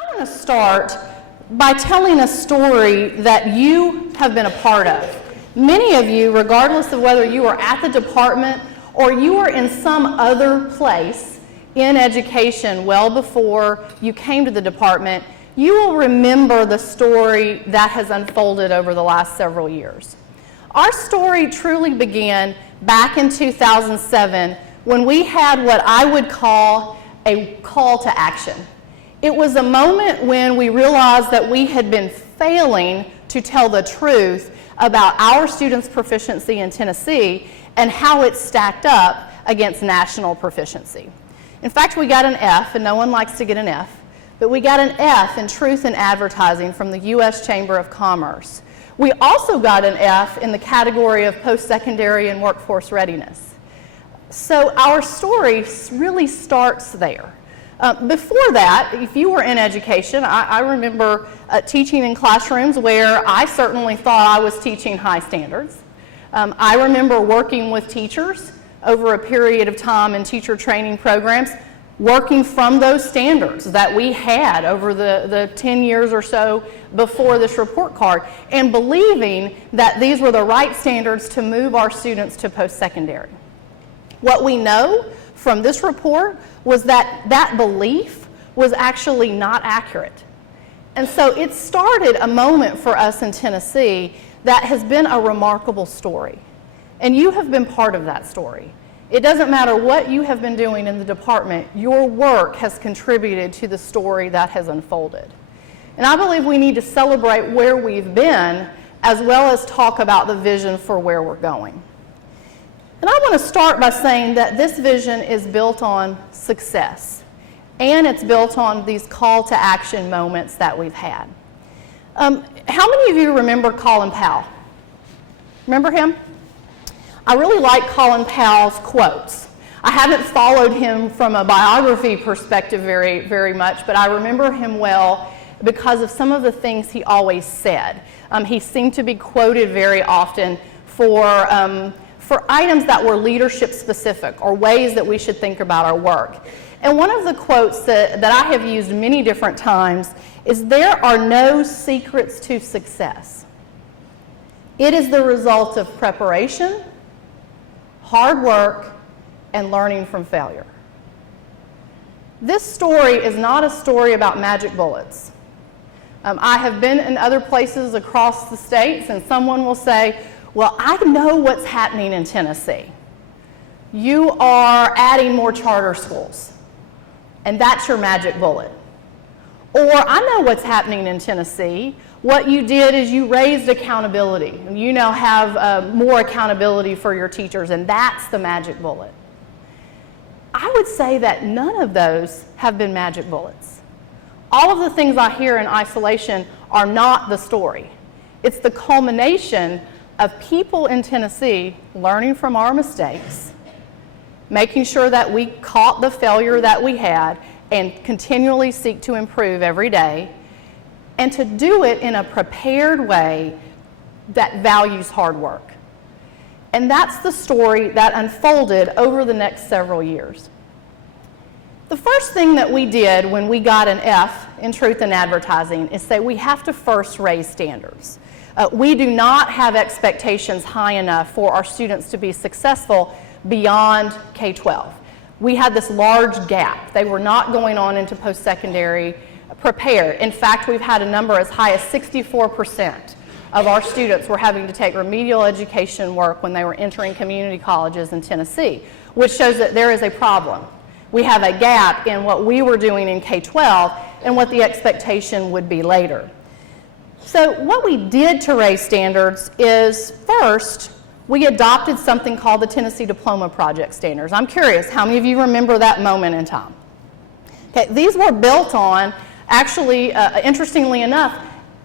I want to start by telling a story that you have been a part of. Many of you, regardless of whether you are at the department or you are in some other place in education well before you came to the department, you will remember the story that has unfolded over the last several years. Our story truly began back in 2007 when we had what I would call a call to action. It was a moment when we realized that we had been failing to tell the truth about our students' proficiency in Tennessee and how it stacked up against national proficiency. In fact, we got an F, and no one likes to get an F, but we got an F in Truth in Advertising from the U.S. Chamber of Commerce. We also got an F in the category of post-secondary and workforce readiness. So our story really starts there. Before that, if you were in education, I remember teaching in classrooms where I certainly thought I was teaching high standards. I remember working with teachers over a period of time in teacher training programs, working from those standards that we had over the 10 years or so before this report card, and believing that these were the right standards to move our students to post-secondary. What we know from this report was that that belief was actually not accurate. And so it started a moment for us in Tennessee that has been a remarkable story. And you have been part of that story. It doesn't matter what you have been doing in the department, your work has contributed to the story that has unfolded. And I believe we need to celebrate where we've been as well as talk about the vision for where we're going. And I want to start by saying that this vision is built on success, and it's built on these call to action moments that we've had. How many of you remember Colin Powell? Remember him? I really like Colin Powell's quotes. I haven't followed him from a biography perspective very much, but I remember him well because of some of the things he always said. He seemed to be quoted very often for items that were leadership specific or ways that we should think about our work. And one of the quotes that I have used many different times is, "There are no secrets to success. It is the result of preparation, hard work, and learning from failure." This story is not a story about magic bullets. I have been in other places across the states, and someone will say, "Well, I know what's happening in Tennessee. You are adding more charter schools, and that's your magic bullet." Or, "I know what's happening in Tennessee. What you did is you raised accountability, and you now have more accountability for your teachers, and that's the magic bullet." I would say that none of those have been magic bullets. All of the things I hear in isolation are not the story. It's the culmination of people in Tennessee learning from our mistakes, making sure that we caught the failure that we had and continually seek to improve every day, and to do it in a prepared way that values hard work. And that's the story that unfolded over the next several years. The first thing that we did when we got an F in Truth in Advertising is say we have to first raise standards. We do not have expectations high enough for our students to be successful beyond K-12. We had this large gap. They were not going on into post-secondary prepared. In fact, we've had a number as high as 64% of our students were having to take remedial education work when they were entering community colleges in Tennessee, which shows that there is a problem. We have a gap in what we were doing in K-12 and what the expectation would be later. So what we did to raise standards is, first, we adopted something called the Tennessee Diploma Project Standards. I'm curious, how many of you remember that moment in time? Okay, these were built on, actually, interestingly enough,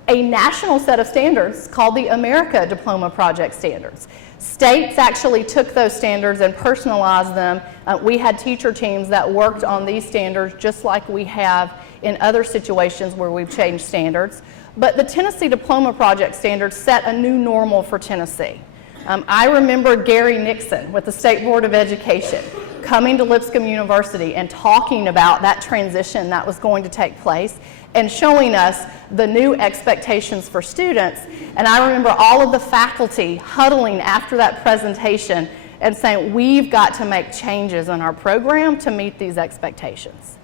a national set of standards called the America Diploma Project Standards. States actually took those standards and personalized them. We had teacher teams that worked on these standards just like we have in other situations where we've changed standards. But the Tennessee Diploma Project Standards set a new normal for Tennessee. I remember Gary Nixon with the State Board of Education coming to Lipscomb University and talking about that transition that was going to take place and showing us the new expectations for students. And I remember all of the faculty huddling after that presentation and saying, we've got to make changes in our program to meet these expectations.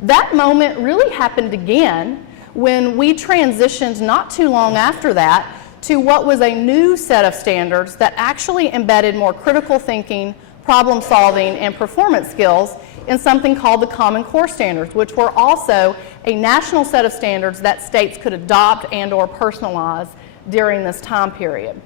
That moment really happened again when we transitioned not too long after that to what was a new set of standards that actually embedded more critical thinking, problem solving, and performance skills in something called the Common Core Standards, which were also a national set of standards that states could adopt and or personalize during this time period.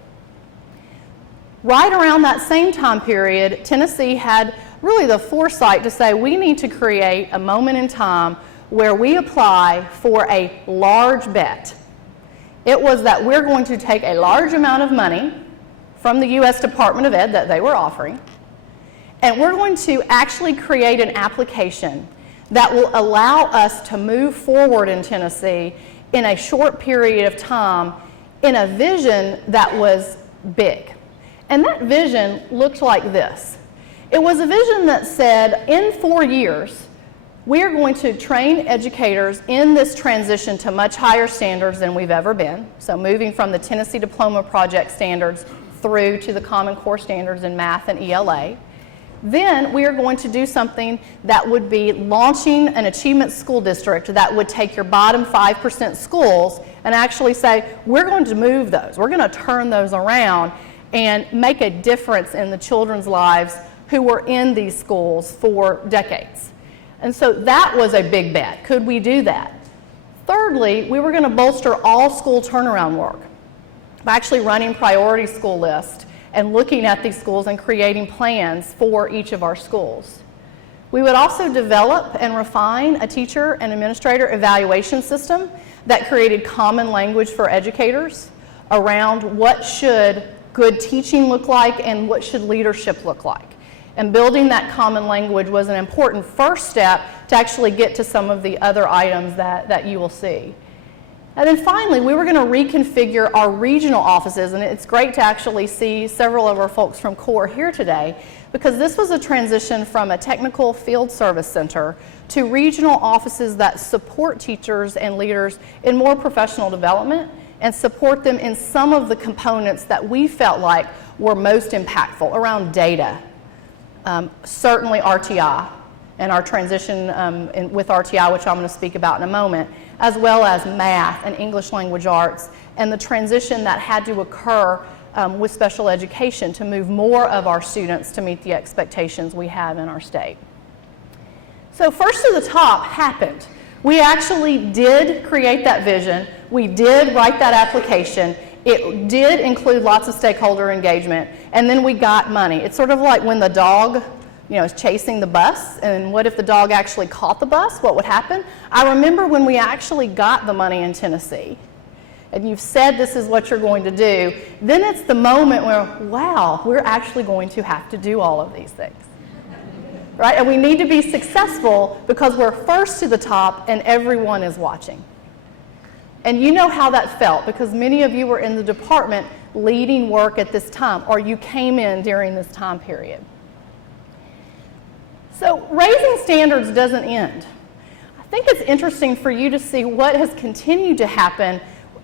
Right around that same time period, Tennessee had really the foresight to say we need to create a moment in time where we apply for a large bet. It was that we're going to take a large amount of money from the U.S. Department of Ed that they were offering, and we're going to actually create an application that will allow us to move forward in Tennessee in a short period of time in a vision that was big. And that vision looked like this. It was a vision that said, in 4 years, we are going to train educators in this transition to much higher standards than we've ever been. So moving from the Tennessee Diploma Project standards through to the Common Core standards in math and ELA. Then we are going to do something that would be launching an achievement school district that would take your bottom 5% schools and actually say, we're going to move those. We're going to turn those around and make a difference in the children's lives who were in these schools for decades. And so that was a big bet. Could we do that? Thirdly, we were going to bolster all school turnaround work by actually running priority school lists and looking at these schools and creating plans for each of our schools. We would also develop and refine a teacher and administrator evaluation system that created common language for educators around what should good teaching look like and what should leadership look like. And building that common language was an important first step to actually get to some of the other items that you will see. And then finally, we were going to reconfigure our regional offices, and it's great to actually see several of our folks from CORE here today, because this was a transition from a technical field service center to regional offices that support teachers and leaders in more professional development and support them in some of the components that we felt like were most impactful around data. Certainly RTI and our transition with RTI, which I'm going to speak about in a moment, as well as math and English language arts, and the transition that had to occur with special education to move more of our students to meet the expectations we have in our state. So first to the top happened. We actually did create that vision. We did write that application. It did include lots of stakeholder engagement, and then we got money. It's sort of like when the dog, is chasing the bus, and what if the dog actually caught the bus? What would happen? I remember when we actually got the money in Tennessee, and you've said this is what you're going to do, then it's the moment where, wow, we're actually going to have to do all of these things. Right? And we need to be successful because we're first to the top and everyone is watching. And you know how that felt because many of you were in the department leading work at this time, or you came in during this time period. So raising standards doesn't end. I think it's interesting for you to see what has continued to happen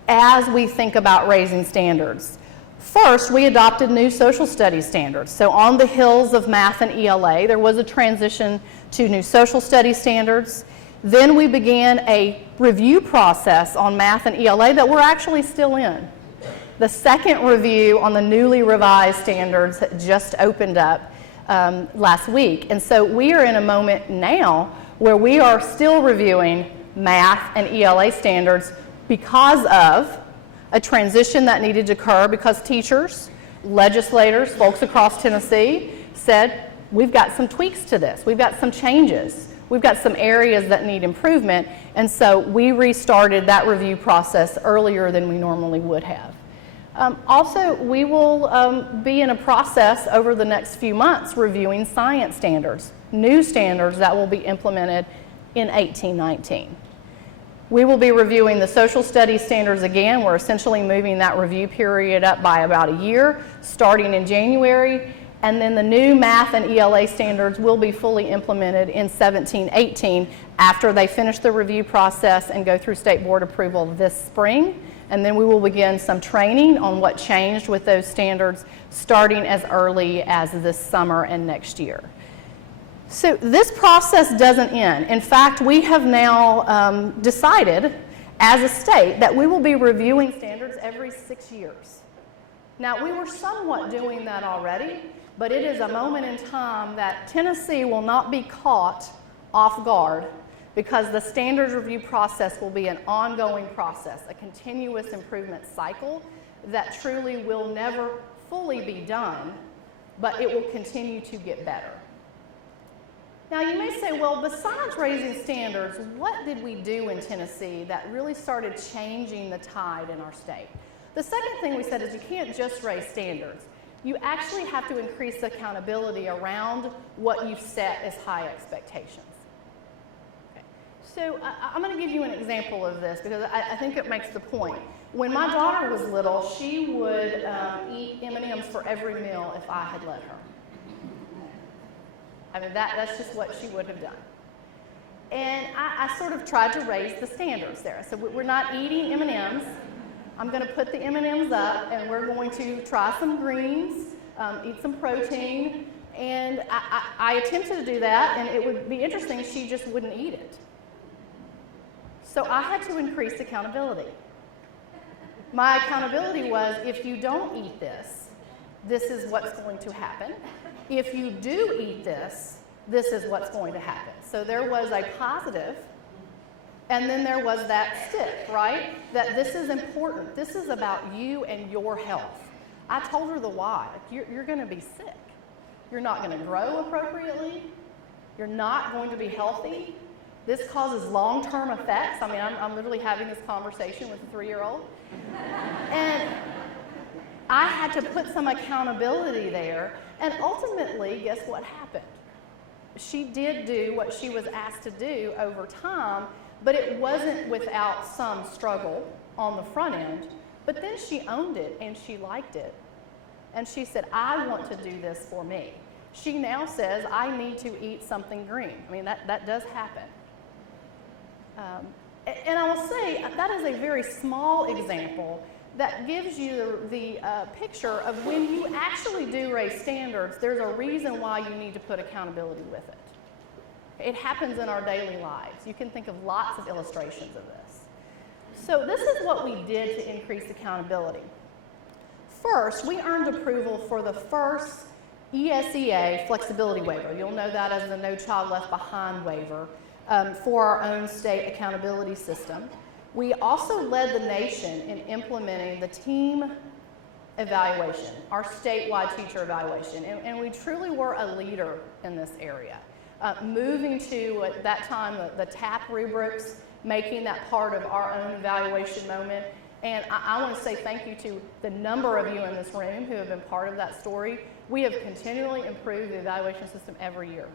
as we think about raising standards. First, we adopted new social studies standards. So on the heels of math and ELA, there was a transition to new social studies standards. Then we began a review process on math and ELA that we're actually still in. The second review on the newly revised standards just opened up last week. And so we are in a moment now where we are still reviewing math and ELA standards because of a transition that needed to occur because teachers, legislators, folks across Tennessee said, we've got some tweaks to this. We've got some changes. We've got some areas that need improvement, and so we restarted that review process earlier than we normally would have. Also, we will be in a process over the next few months reviewing science standards, new standards that will be implemented in 18-19. We will be reviewing the social studies standards again. We're essentially moving that review period up by about a year, starting in January. and then the new math and ELA standards will be fully implemented in 17-18 after they finish the review process and go through state board approval this spring. And then we will begin some training on what changed with those standards starting as early as this summer and next year. So this process doesn't end. In fact, we have now decided as a state that we will be reviewing standards every 6 years. Now, we were somewhat doing that already, but it is a moment in time that Tennessee will not be caught off guard because the standards review process will be an ongoing process, a continuous improvement cycle that truly will never fully be done, but it will continue to get better. Now, you may say, well, besides raising standards, what did we do in Tennessee that really started changing the tide in our state? The second thing we said is you can't just raise standards. You actually have to increase accountability around what you've set as high expectations. Okay. So I'm going to give you an example of this because I think it makes the point. When my daughter was little, she would eat M&Ms for every meal if I had let her. I mean, that's just what she would have done. And I sort of tried to raise the standards there. So we're not eating M&Ms. I'm going to put the M&Ms up, and we're going to try some greens, eat some protein. And I attempted to do that, and it would be interesting, she just wouldn't eat it. So I had to increase accountability. My accountability was, if you don't eat this, this is what's going to happen. If you do eat this, this is what's going to happen. So there was a positive, and then there was that stick, right? That this is important. This is about you and your health. I told her the why. You're going to be sick. You're not going to grow appropriately. You're not going to be healthy. This causes long-term effects. I mean, I'm literally having this conversation with a 3-year-old. And I had to put some accountability there. And ultimately, guess what happened? She did do what she was asked to do over time, but it wasn't without some struggle on the front end. But then she owned it and she liked it. And she said, I want to do this for me. She now says, I need to eat something green. I mean, that does happen. And I will say, that is a very small example that gives you the picture of when you actually do raise standards, there's a reason why you need to put accountability with it. It happens in our daily lives. You can think of lots of illustrations of this. So this is what we did to increase accountability. First, we earned approval for the first ESEA flexibility waiver. You'll know that as the No Child Left Behind waiver for our own state accountability system. We also led the nation in implementing the team evaluation, our statewide teacher evaluation, and we truly were a leader in this area. Moving to, at that time, the TAP rubrics, making that part of our own evaluation moment. And I want to say thank you to the number of you in this room who have been part of that story. We have continually improved the evaluation system every year.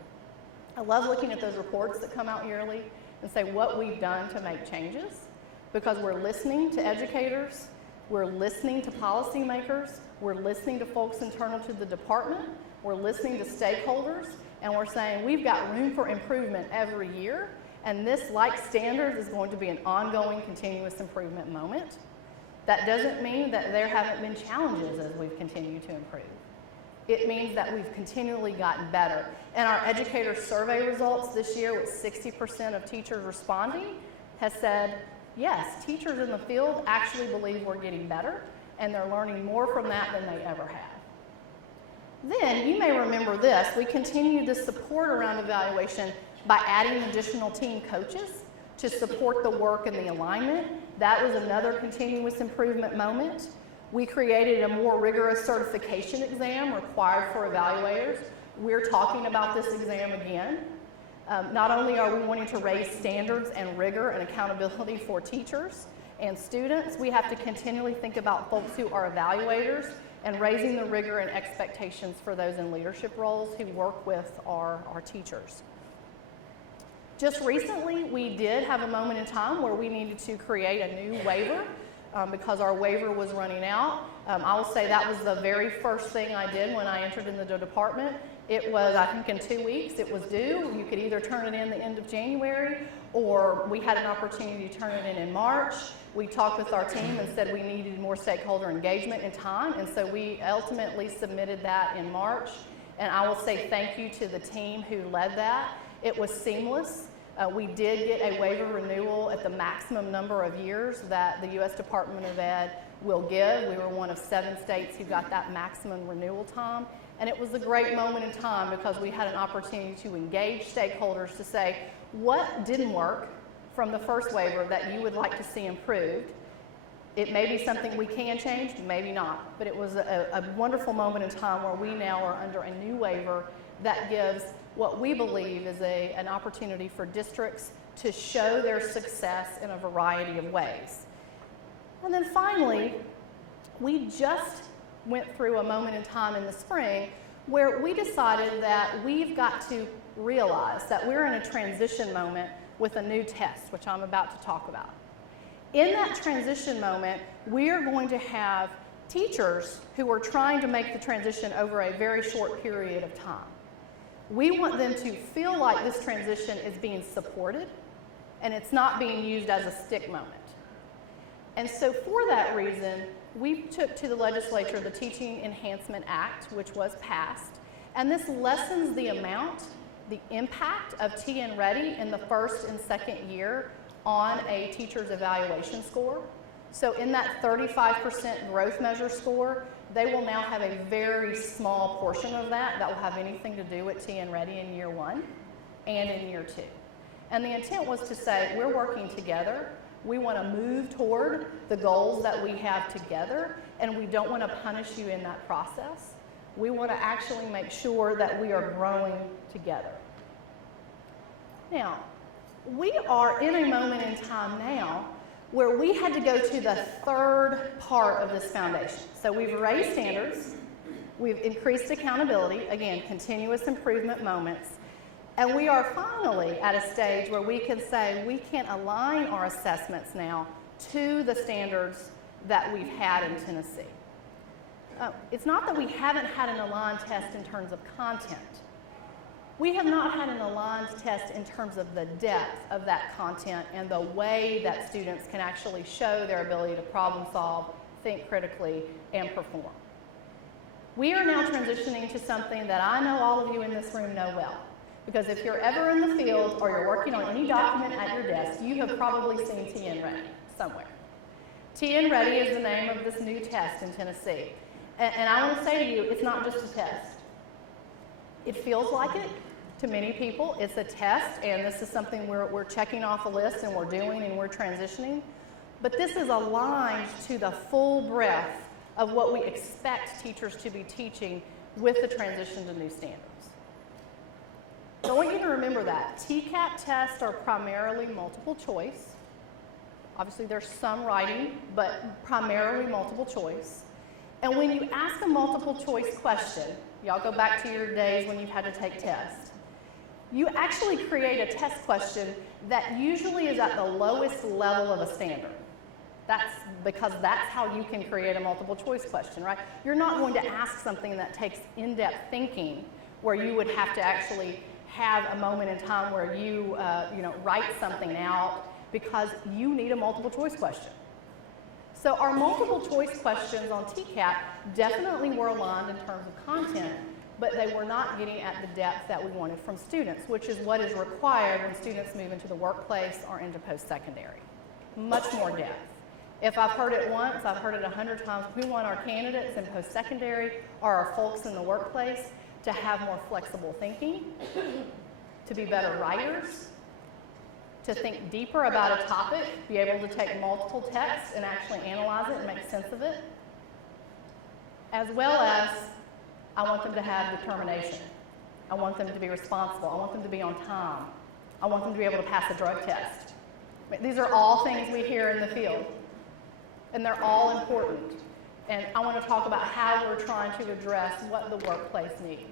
I love looking at those reports that come out yearly and say what we've done to make changes, because we're listening to educators, we're listening to policymakers, we're listening to folks internal to the department, we're listening to stakeholders, and we're saying we've got room for improvement every year, and this, like standards, is going to be an ongoing continuous improvement moment. That doesn't mean that there haven't been challenges as we've continued to improve. It means that we've continually gotten better. And our educator survey results this year, with 60% of teachers responding, has said, yes, teachers in the field actually believe we're getting better, and they're learning more from that than they ever have. Then, you may remember this, we continued the support around evaluation by adding additional team coaches to support the work and the alignment. That was another continuous improvement moment. We created a more rigorous certification exam required for evaluators. We're talking about this exam again. Not only are we wanting to raise standards and rigor and accountability for teachers and students, we have to continually think about folks who are evaluators and raising the rigor and expectations for those in leadership roles who work with our teachers. Just recently, we did have a moment in time where we needed to create a new waiver because our waiver was running out. I will say that was the very first thing I did when I entered in the department. It was, I think, in 2 weeks it was due. You could either turn it in the end of January, or we had an opportunity to turn it in March. We talked with our team and said we needed more stakeholder engagement and time, and so we ultimately submitted that in March. And I will say thank you to the team who led that. It was seamless. We did get a waiver renewal at the maximum number of years that the U.S. Department of Ed will give. We were one of 7 states who got that maximum renewal time. And it was a great moment in time because we had an opportunity to engage stakeholders to say, what didn't work from the first waiver that you would like to see improved? It may be something we can change, maybe not. But it was a wonderful moment in time where we now are under a new waiver that gives what we believe is an opportunity for districts to show their success in a variety of ways. And then finally, we just went through a moment in time in the spring where we decided that we've got to realize that we're in a transition moment with a new test, which I'm about to talk about. In that transition moment, we're going to have teachers who are trying to make the transition over a very short period of time. We want them to feel like this transition is being supported and it's not being used as a stick moment. And so for that reason, we took to the legislature the Teaching Enhancement Act, which was passed, and this lessens the amount, the impact of TN Ready in the first and second year on a teacher's evaluation score. So in that 35% growth measure score, they will now have a very small portion of that will have anything to do with TN Ready in year 1 and in year 2. And the intent was to say, we're working together. We want to move toward the goals that we have together, and we don't want to punish you in that process. We want to actually make sure that we are growing together. Now, we are in a moment in time now where we had to go to the third part of this foundation. So we've raised standards, we've increased accountability, again, continuous improvement moments, and we are finally at a stage where we can say we can align our assessments now to the standards that we've had in Tennessee. It's not that we haven't had an aligned test in terms of content. We have not had an aligned test in terms of the depth of that content and the way that students can actually show their ability to problem solve, think critically, and perform. We are now transitioning to something that I know all of you in this room know well. Because if you're ever in the field or you're working on any document at your desk, you have probably seen TN Ready somewhere. TN Ready is the name of this new test in Tennessee. And I want to say to you, it's not just a test. It feels like it to many people. It's a test, and this is something we're checking off a list and we're doing and we're transitioning. But this is aligned to the full breadth of what we expect teachers to be teaching with the transition to new standards. So I want you to remember that. TCAP tests are primarily multiple choice. Obviously there's some writing, but primarily multiple choice. And when you ask a multiple choice question, y'all go back to your days when you've had to take tests, you actually create a test question that usually is at the lowest level of a standard. That's because that's how you can create a multiple choice question, right? You're not going to ask something that takes in-depth thinking where you would have to actually have a moment in time where you write something out because you need a multiple choice question. So our multiple choice questions on TCAP definitely were aligned in terms of content, but they were not getting at the depth that we wanted from students, which is what is required when students move into the workplace or into post-secondary. Much more depth. If I've heard it once, I've heard it 100 times. We want our candidates in post-secondary or our folks in the workplace to have more flexible thinking, to be better writers, to think deeper about a topic, be able to take multiple texts and actually analyze it and make sense of it, as well as I want them to have determination. I want them to be responsible. I want them to be on time. I want them to be able to pass a drug test. These are all things we hear in the field, and they're all important. And I want to talk about how we're trying to address what the workplace needs.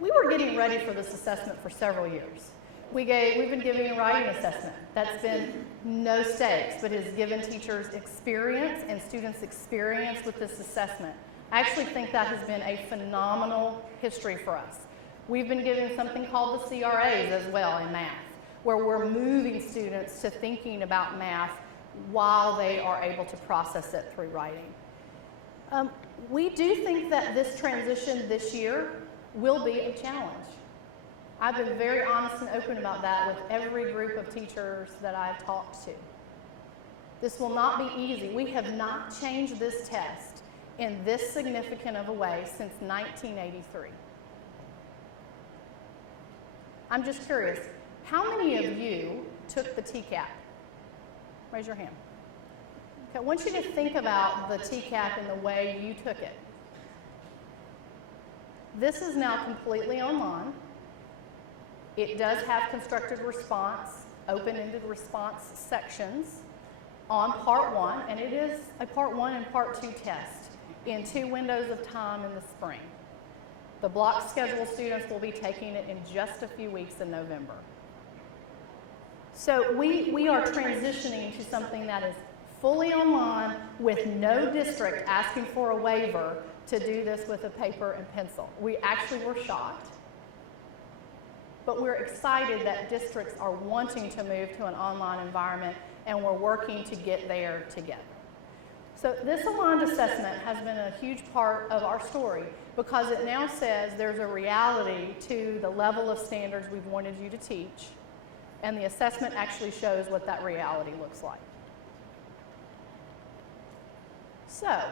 We were getting ready for this assessment for several years. We've been giving a writing assessment. That's been no stakes, but has given teachers experience and students experience with this assessment. I actually think that has been a phenomenal history for us. We've been giving something called the CRAs as well in math, where we're moving students to thinking about math while they are able to process it through writing. We do think that this transition this year will be a challenge. I've been very honest and open about that with every group of teachers that I've talked to. This will not be easy. We have not changed this test in this significant of a way since 1983. I'm just curious, how many of you took the TCAP? Raise your hand. Okay, I want you to think about the TCAP and the way you took it. This is now completely online. It does have constructed response, open-ended response sections on part 1, and it is a part 1 and part 2 test in 2 windows of time in the spring. The block schedule students will be taking it in just a few weeks in November. So we are transitioning to something that is fully online with no district asking for a waiver to do this with a paper and pencil. We actually were shocked. But we're excited that districts are wanting to move to an online environment, and we're working to get there together. So this aligned assessment has been a huge part of our story because it now says there's a reality to the level of standards we've wanted you to teach, and the assessment actually shows what that reality looks like. So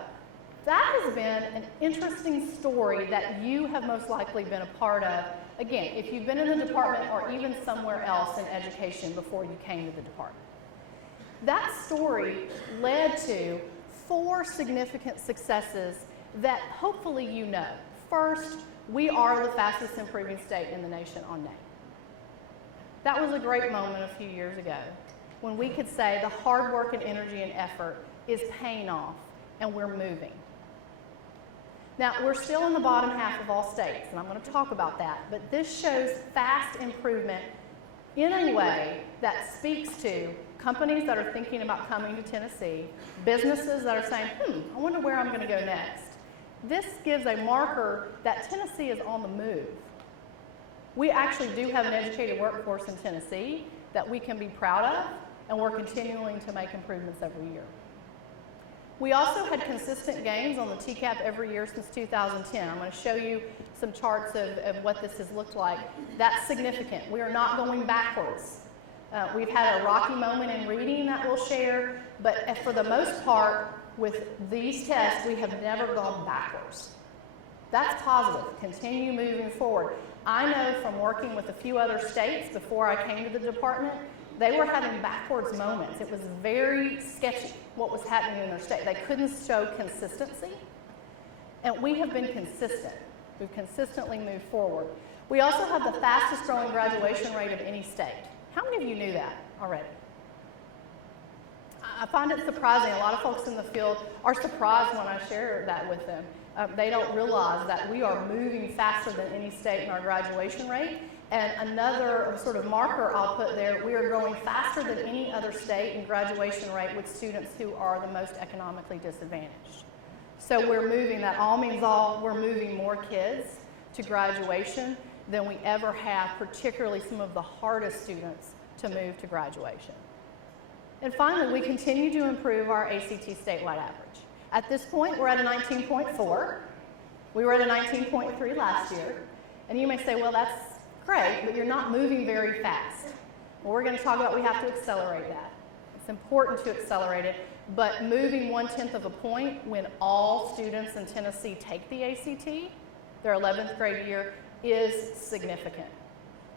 that has been an interesting story that you have most likely been a part of. Again, if you've been in the department or even somewhere else in education before you came to the department. That story led to 4 significant successes that hopefully you know. First, we are the fastest improving state in the nation on NAEP. That was a great moment a few years ago when we could say the hard work and energy and effort is paying off and we're moving. Now, we're still in the bottom half of all states, and I'm going to talk about that, but this shows fast improvement in a way that speaks to companies that are thinking about coming to Tennessee, businesses that are saying, I wonder where I'm going to go next. This gives a marker that Tennessee is on the move. We actually do have an educated workforce in Tennessee that we can be proud of, and we're continuing to make improvements every year. We also had consistent gains on the TCAP every year since 2010. I'm going to show you some charts of what this has looked like. That's significant. We are not going backwards. We've had a rocky moment in reading that we'll share, but for the most part, with these tests, we have never gone backwards. That's positive. Continue moving forward. I know from working with a few other states before I came to the department, they were having backwards moments. It was very sketchy what was happening in their state. They couldn't show consistency, and we have been consistent. We've consistently moved forward. We also have the fastest growing graduation rate of any state. How many of you knew that already? I find it surprising. A lot of folks in the field are surprised when I share that with them. They don't realize that we are moving faster than any state in our graduation rate. And another sort of marker I'll put there, we are growing faster than any other state in graduation rate with students who are the most economically disadvantaged. So we're moving, that all means all, we're moving more kids to graduation than we ever have, particularly some of the hardest students to move to graduation. And finally, we continue to improve our ACT statewide average. At this point, we're at a 19.4. We were at a 19.3 last year. And you may say, well, that's great, but you're not moving very fast. Well, we're going to talk about we have to accelerate that. It's important to accelerate it, but moving 1/10 of a point when all students in Tennessee take the ACT, their 11th grade year, is significant.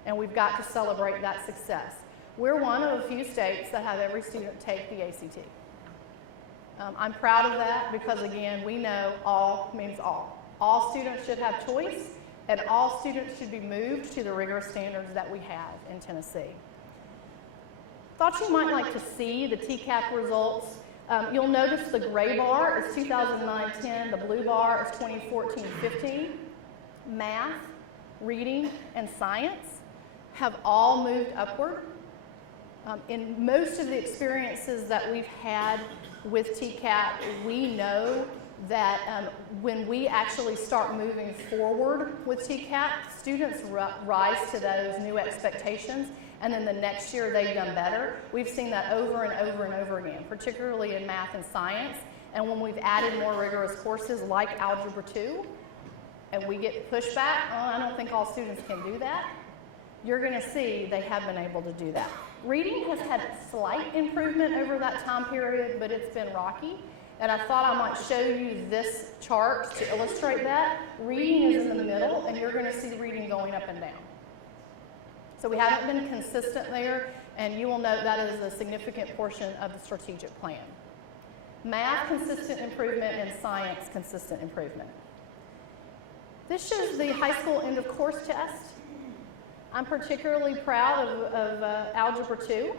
And we've got to celebrate that success. We're one of a few states that have every student take the ACT. I'm proud of that because, again, we know all means all. All students should have choice, and all students should be moved to the rigorous standards that we have in Tennessee. Thought you might like to see the TCAP results. You'll notice the gray bar is 2009-10, the blue bar is 2014-15. Math, reading, and science have all moved upward. In most of the experiences that we've had with TCAP, we know that when we actually start moving forward with TCAP, students rise to those new expectations, and then the next year they've done better. We've seen that over and over and over again, particularly in math and science. And when we've added more rigorous courses like Algebra 2, and we get pushback, oh, I don't think all students can do that, you're going to see they have been able to do that. Reading has had slight improvement over that time period, but it's been rocky. And I thought I might show you this chart to illustrate that. Reading is in the middle, and you're going to see reading going up and down. So we haven't been consistent there, and you will note that is a significant portion of the strategic plan. Math, consistent improvement, and science, consistent improvement. This shows the high school end of course test. I'm particularly proud of Algebra 2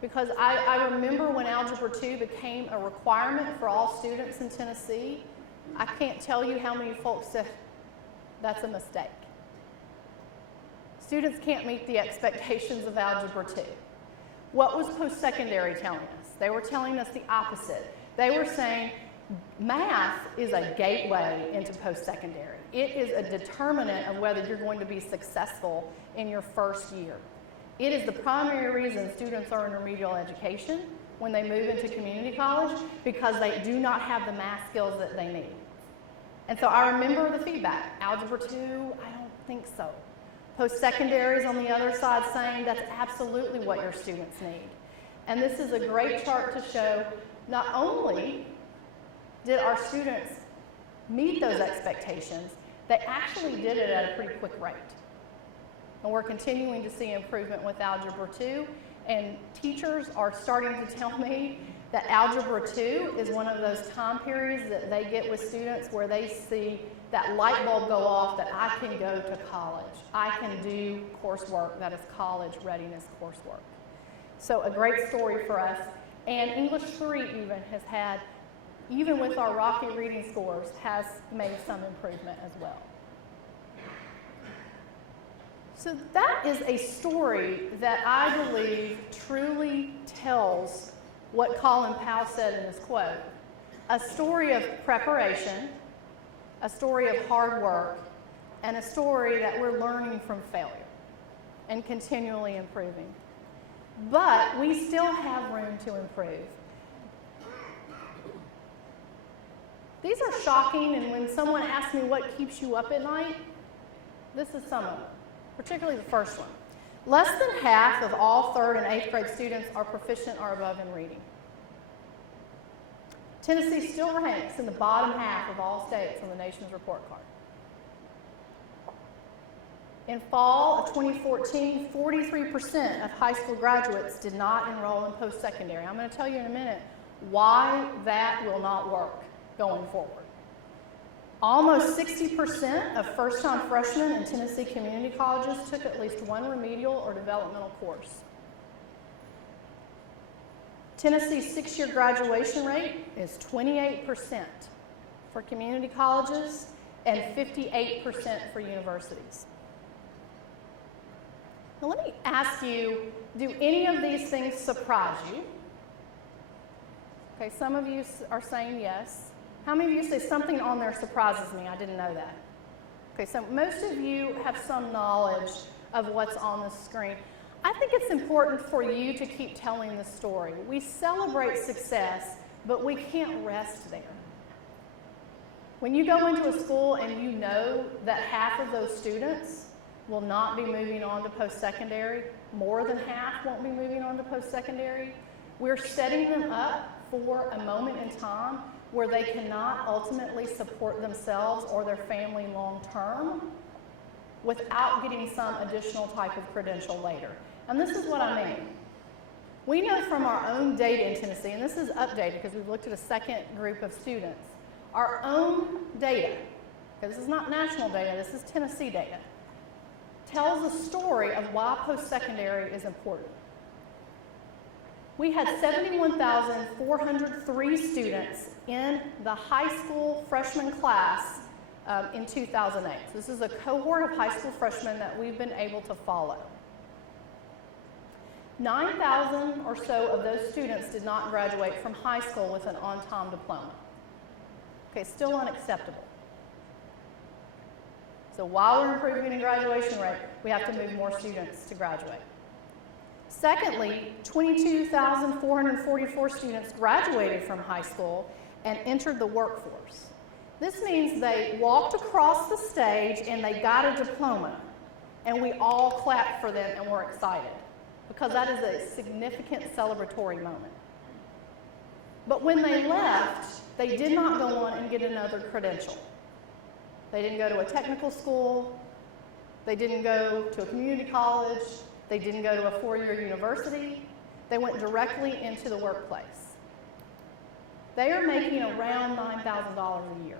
because I remember when Algebra 2 became a requirement for all students in Tennessee. I can't tell you how many folks said that's a mistake. Students can't meet the expectations of Algebra 2. What was post-secondary telling us? They were telling us the opposite. They were saying math is a gateway into post-secondary. It is a determinant of whether you're going to be successful in your first year. It is the primary reason students are in remedial education when they move into community college, because they do not have the math skills that they need. And so I remember the feedback. Algebra 2, I don't think so. Post-secondary is on the other side saying that's absolutely what your students need. And this is a great chart to show not only did our students meet those expectations, they actually did it at a pretty quick rate. And we're continuing to see improvement with Algebra 2, and teachers are starting to tell me that Algebra 2 is one of those time periods that they get with students where they see that light bulb go off that I can go to college. I can do coursework that is college readiness coursework. So a great story for us. And English 3 even has had, even with our rocky reading scores, has made some improvement as well. So that is a story that I believe truly tells what Colin Powell said in his quote. A story of preparation, a story of hard work, and a story that we're learning from failure and continually improving. But we still have room to improve. These are shocking, and when someone asks me what keeps you up at night, this is some of them, particularly the first one. Less than half of all 3rd and 8th grade students are proficient or above in reading. Tennessee still ranks in the bottom half of all states on the nation's report card. In fall of 2014, 43% of high school graduates did not enroll in post-secondary. I'm going to tell you in a minute why that will not work going forward. Almost 60% of first-time freshmen in Tennessee community colleges took at least one remedial or developmental course. Tennessee's 6-year graduation rate is 28% for community colleges and 58% for universities. Now let me ask you, do any of these things surprise you? Okay, some of you are saying yes. How many of you say something on there surprises me? I didn't know that. Okay, so most of you have some knowledge of what's on the screen. I think it's important for you to keep telling the story. We celebrate success, but we can't rest there. When you go into a school and you know that half of those students will not be moving on to post-secondary, more than half won't be moving on to post-secondary, we're setting them up for a moment in time where they cannot ultimately support themselves or their family long-term without getting some additional type of credential later. And this is what I mean. We know from our own data in Tennessee, and this is updated because we've looked at a second group of students, our own data, because this is not national data, this is Tennessee data, tells a story of why post-secondary is important. We had 71,403 students in the high school freshman class in 2008. So this is a cohort of high school freshmen that we've been able to follow. 9,000 or so of those students did not graduate from high school with an on-time diploma. Okay, still unacceptable. So while we're improving the graduation rate, we have to move more students to graduate. Secondly, 22,444 students graduated from high school and entered the workforce. This means they walked across the stage and they got a diploma, and we all clapped for them and were excited, because that is a significant celebratory moment. But when they left, they did not go on and get another credential. They didn't go to a technical school, they didn't go to a community college, they didn't go to a four-year university, they went directly into the workplace. They are making around $9,000 a year.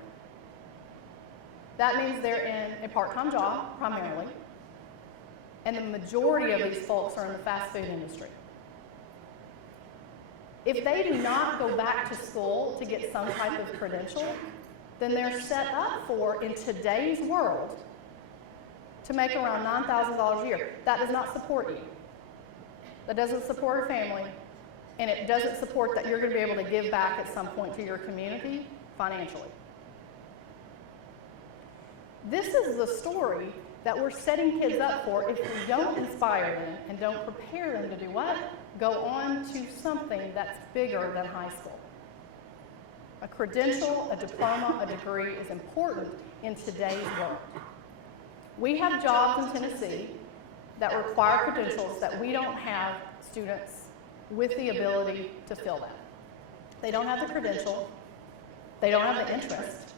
That means they're in a part-time job, primarily, and the majority of these folks are in the fast food industry. If they do not go back to school to get some type of credential, then they're set up for, in today's world, to make around $9,000 a year. That does not support you. That doesn't support a family, and it doesn't support that you're going to be able to give back at some point to your community financially. This is the story that we're setting kids up for if we don't inspire them and don't prepare them to do what? Go on to something that's bigger than high school. A credential, a diploma, a degree is important in today's world. We have jobs in Tennessee that require credentials that we don't have students with the ability to fill that. They don't have the credential, they don't have the interest,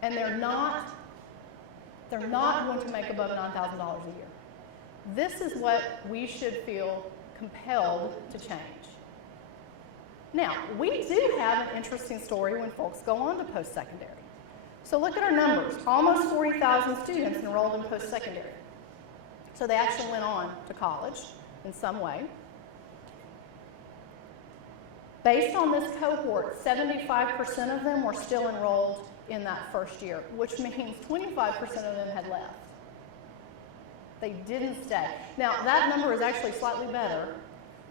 and they're not going to make above $9,000 a year. This is what we should feel compelled to change. Now, we do have an interesting story when folks go on to post-secondary. So look at our numbers. Almost 40,000 students enrolled in post-secondary. So they actually went on to college in some way. Based on this cohort, 75% of them were still enrolled in that first year, which means 25% of them had left. They didn't stay. Now, that number is actually slightly better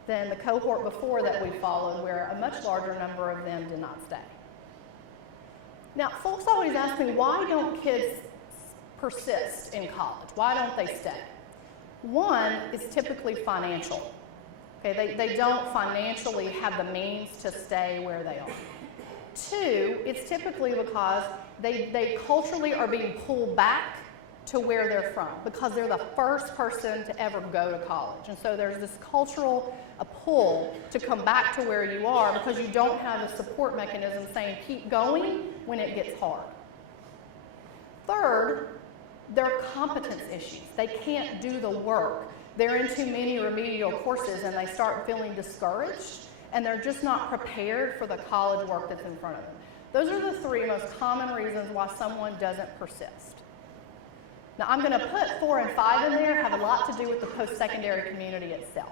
than the cohort before that we followed, where a much larger number of them did not stay. Now, folks always ask me, why don't kids persist in college? Why don't they stay? One is typically financial. Okay, they don't financially have the means to stay where they are. Two, it's typically because they culturally are being pulled back to where they're from, because they're the first person to ever go to college. And so there's this cultural pull to come back to where you are, because you don't have a support mechanism saying keep going when it gets hard. Third, there are competence issues. They can't do the work. They're in too many remedial courses and they start feeling discouraged, and they're just not prepared for the college work that's in front of them. Those are the three most common reasons why someone doesn't persist. Now, I'm going to put 4 and 5 in there, have a lot to do with the post-secondary community itself.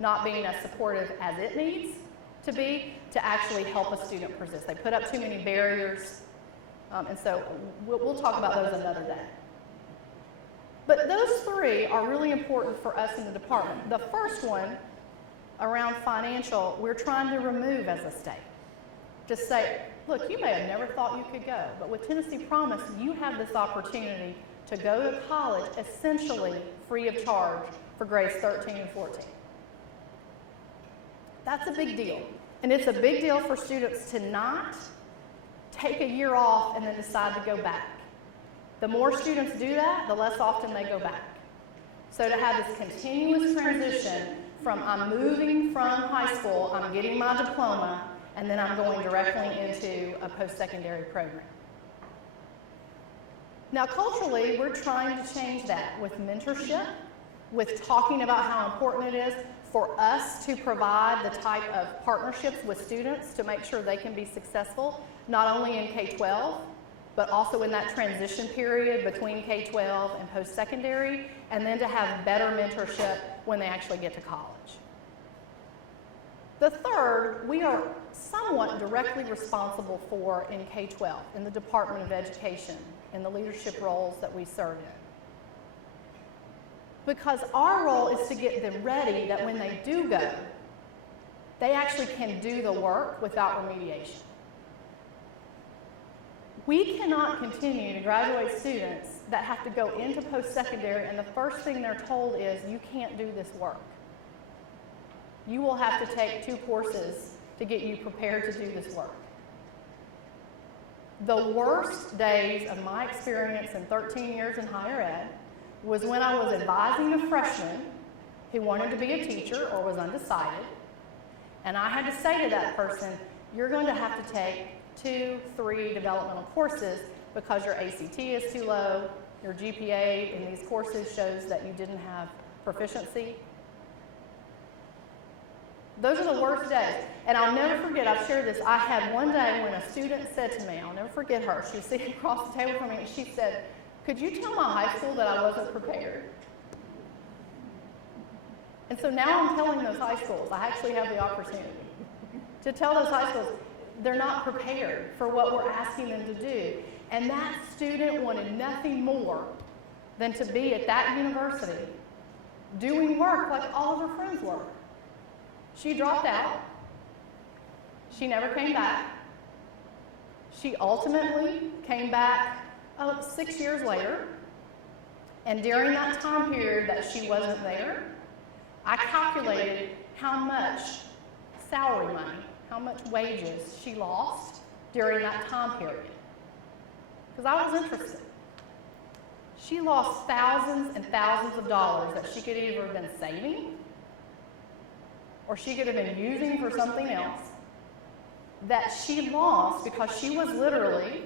Not being as supportive as it needs to be to actually help a student persist. They put up too many barriers, and so we'll talk about those another day. But those three are really important for us in the department. The first one, around financial, we're trying to remove as a state. Just say, look, you may have never thought you could go, but with Tennessee Promise, you have this opportunity to go to college essentially free of charge for grades 13 and 14. That's a big deal. And it's a big deal for students to not take a year off and then decide to go back. The more students do that, the less often they go back. So to have this continuous transition from I'm moving from high school, I'm getting my diploma, and then I'm going directly into a post-secondary program. Now, culturally, we're trying to change that with mentorship, with talking about how important it is for us to provide the type of partnerships with students to make sure they can be successful, not only in K-12, but also in that transition period between K-12 and post-secondary, and then to have better mentorship when they actually get to college. The third, we are somewhat directly responsible for in K-12, in the Department of Education, in the leadership roles that we serve in. Because our role is to get them ready that when they do go, they actually can do the work without remediation. We cannot continue to graduate students that have to go into post-secondary and the first thing they're told is, you can't do this work. You will have to take 2 courses to get you prepared to do this work. The worst days of my experience in 13 years in higher ed was when I was advising a freshman who wanted to be a teacher or was undecided, and I had to say to that person, you're going to have to take 2, 3 developmental courses because your ACT is too low, your GPA in these courses shows that you didn't have proficiency. Those are the worst days. And I'll never forget, I've shared this, I had one day when a student said to me, I'll never forget her, she was sitting across the table from me and she said, could you tell my high school that I wasn't prepared? And so now I'm telling those high schools, I actually have the opportunity to tell those high schools, they're not prepared for what we're asking them to do. And that student wanted nothing more than to be at that university doing work like all of her friends were. She dropped out. She never came back. She ultimately came back 6 years later. And during that time period that she wasn't there, I calculated how much salary money, how much wages she lost during that time period. Because I was interested. She lost thousands and thousands of dollars that she could either have been saving or she could have been using for something else that she lost because she was literally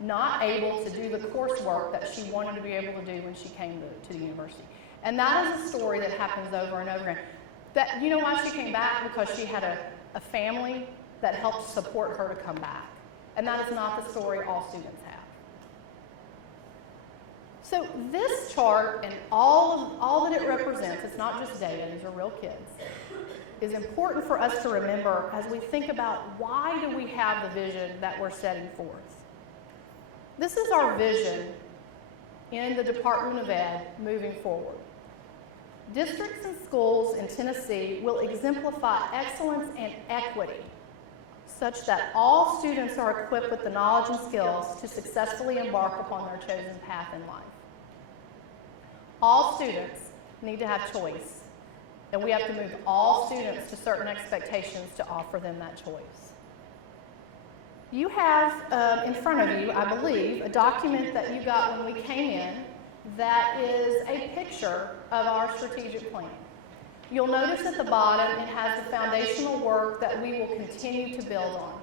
not able to do the coursework that she wanted to be able to do when she came to the university. And that is a story that happens over and over again. That, you know why she came back? Because she had a family that helped support her to come back. And that is not the story all students have. So this chart and all that it represents, it's not just data, these are real kids, is important for us to remember as we think about why do we have the vision that we're setting forth. This is our vision in the Department of Ed moving forward. Districts and schools in Tennessee will exemplify excellence and equity such that all students are equipped with the knowledge and skills to successfully embark upon their chosen path in life. All students need to have choice, and we have to move all students to certain expectations to offer them that choice. You have in front of you, I believe, a document that you got when we came in that is a picture of our strategic plan. You'll notice at the bottom it has the foundational work that we will continue to build on,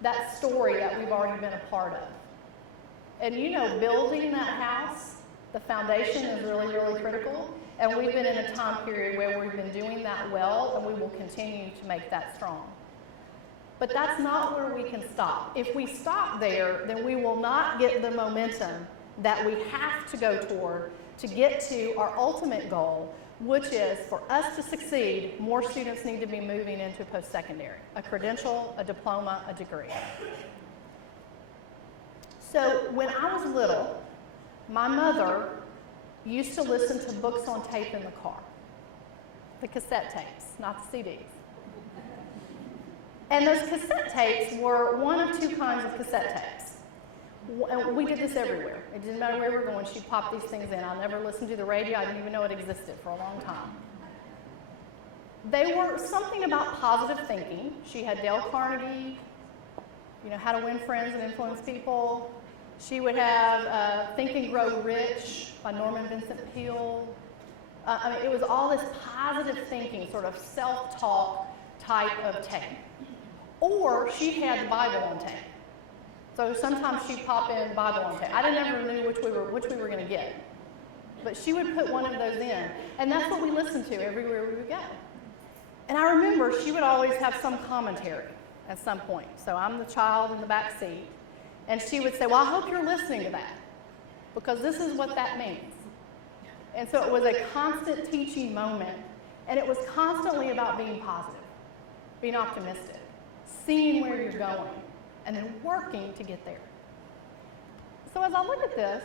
that story that we've already been a part of. And you know, building that house, the foundation is really, really critical, and we've been in a time period where we've been doing that well, and we will continue to make that strong. But that's not where we can stop. If we stop there, then we will not get the momentum that we have to go toward to get to our ultimate goal, which is for us to succeed, more students need to be moving into post-secondary, a credential, a diploma, a degree. So when I was little, my mother used to listen to books on tape in the car, the cassette tapes, not the CDs. And those cassette tapes were one of 2 kinds of cassette tapes. We did this everywhere. It didn't matter where we were going, she'd pop these things in. I never listened to the radio, I didn't even know it existed for a long time. They were something about positive thinking. She had Dale Carnegie, you know, How to Win Friends and Influence People. She would have Think and Grow Rich by Norman Vincent Peale. I mean, it was all this positive thinking, sort of self-talk type of tape. Or she had the Bible on tape. So sometimes she'd pop in Bible on tape. I never knew which we were going to get. But she would put one of those in. And that's what we listened to everywhere we would go. And I remember she would always have some commentary at some point. So I'm the child in the back seat. And she would say, well, I hope you're listening to that, because this is what that means. And so it was a constant teaching moment, and it was constantly about being positive. being optimistic, seeing where you're going, and then working to get there. So as I look at this,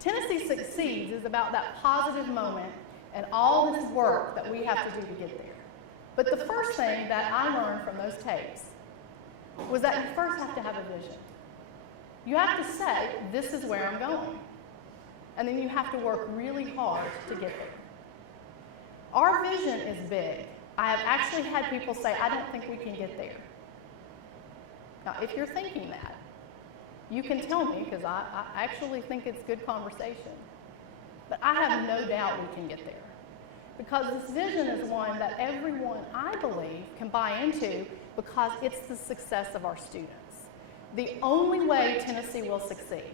Tennessee Succeeds is about that positive moment and all this work that we have to do to get there. But the first thing that I learned from those tapes was that you first have to have a vision. You have to say, this is where I'm going. And then you have to work really hard to get there. Our vision is big. I have actually had people say, I don't think we can get there. Now, if you're thinking that, you can tell me, because I actually think it's good conversation. But I have no doubt we can get there. Because this vision is one that everyone, I believe, can buy into because it's the success of our students. The only way Tennessee will succeed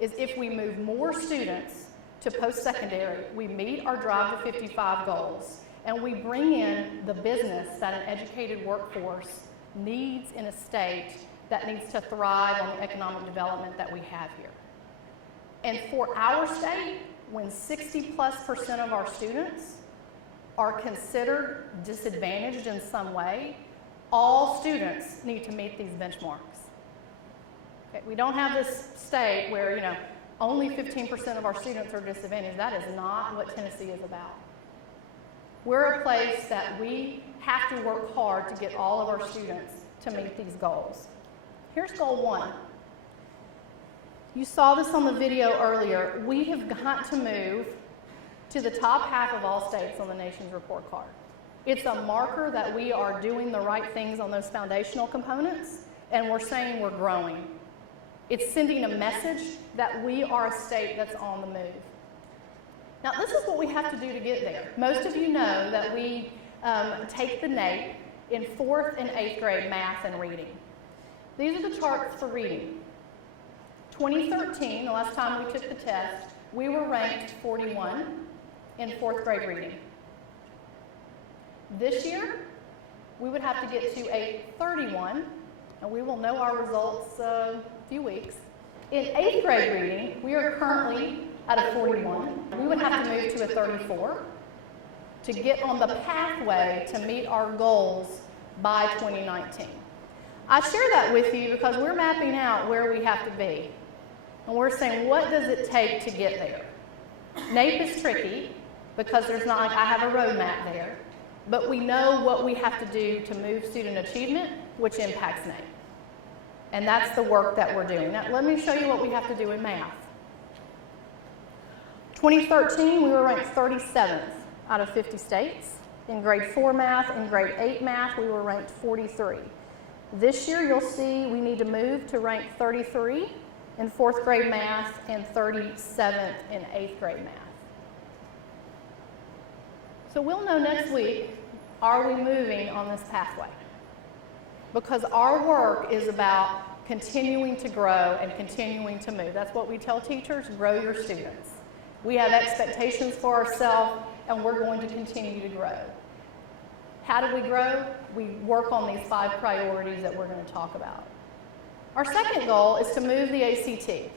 is if we move more students to post-secondary, we meet our Drive to 55 goals, and we bring in the business that an educated workforce needs in a state that needs to thrive on the economic development that we have here. And for our state, when 60+% of our students are considered disadvantaged in some way, all students need to meet these benchmarks. Okay, we don't have this state where, only 15% of our students are disadvantaged. That is not what Tennessee is about. We're a place that we have to work hard to get all of our students to meet these goals. Here's goal 1. You saw this on the video earlier. We have got to move to the top half of all states on the nation's report card. It's a marker that we are doing the right things on those foundational components, and we're saying we're growing. It's sending a message that we are a state that's on the move. Now, this is what we have to do to get there. Most of you know that we take the NAEP in 4th and 8th grade math and reading. These are the charts for reading. 2013, the last time we took the test, we were ranked 41 in 4th grade reading. This year, we would have to get to a 31, and we will know our results a few weeks. In 8th grade reading, we are currently at a 41. We would have to move to a 34 to get on the pathway to meet our goals by 2019. I share that with you because we're mapping out where we have to be. And we're saying, what does it take to get there? NAEP is tricky because there's not like I have a roadmap there, but we know what we have to do to move student achievement, which impacts NAEP. And that's the work that we're doing. Now, let me show you what we have to do in math. 2013, we were ranked 37th out of 50 states. In grade 4 math, in grade 8 math, we were ranked 43. This year, you'll see we need to move to rank 33 in 4th grade math and 37th in 8th grade math. So we'll know next week, are we moving on this pathway? Because our work is about continuing to grow and continuing to move. That's what we tell teachers, grow your students. We have expectations for ourselves, and we're going to continue to grow. How do we grow? We work on these 5 priorities that we're going to talk about. Our second goal is to move the ACT.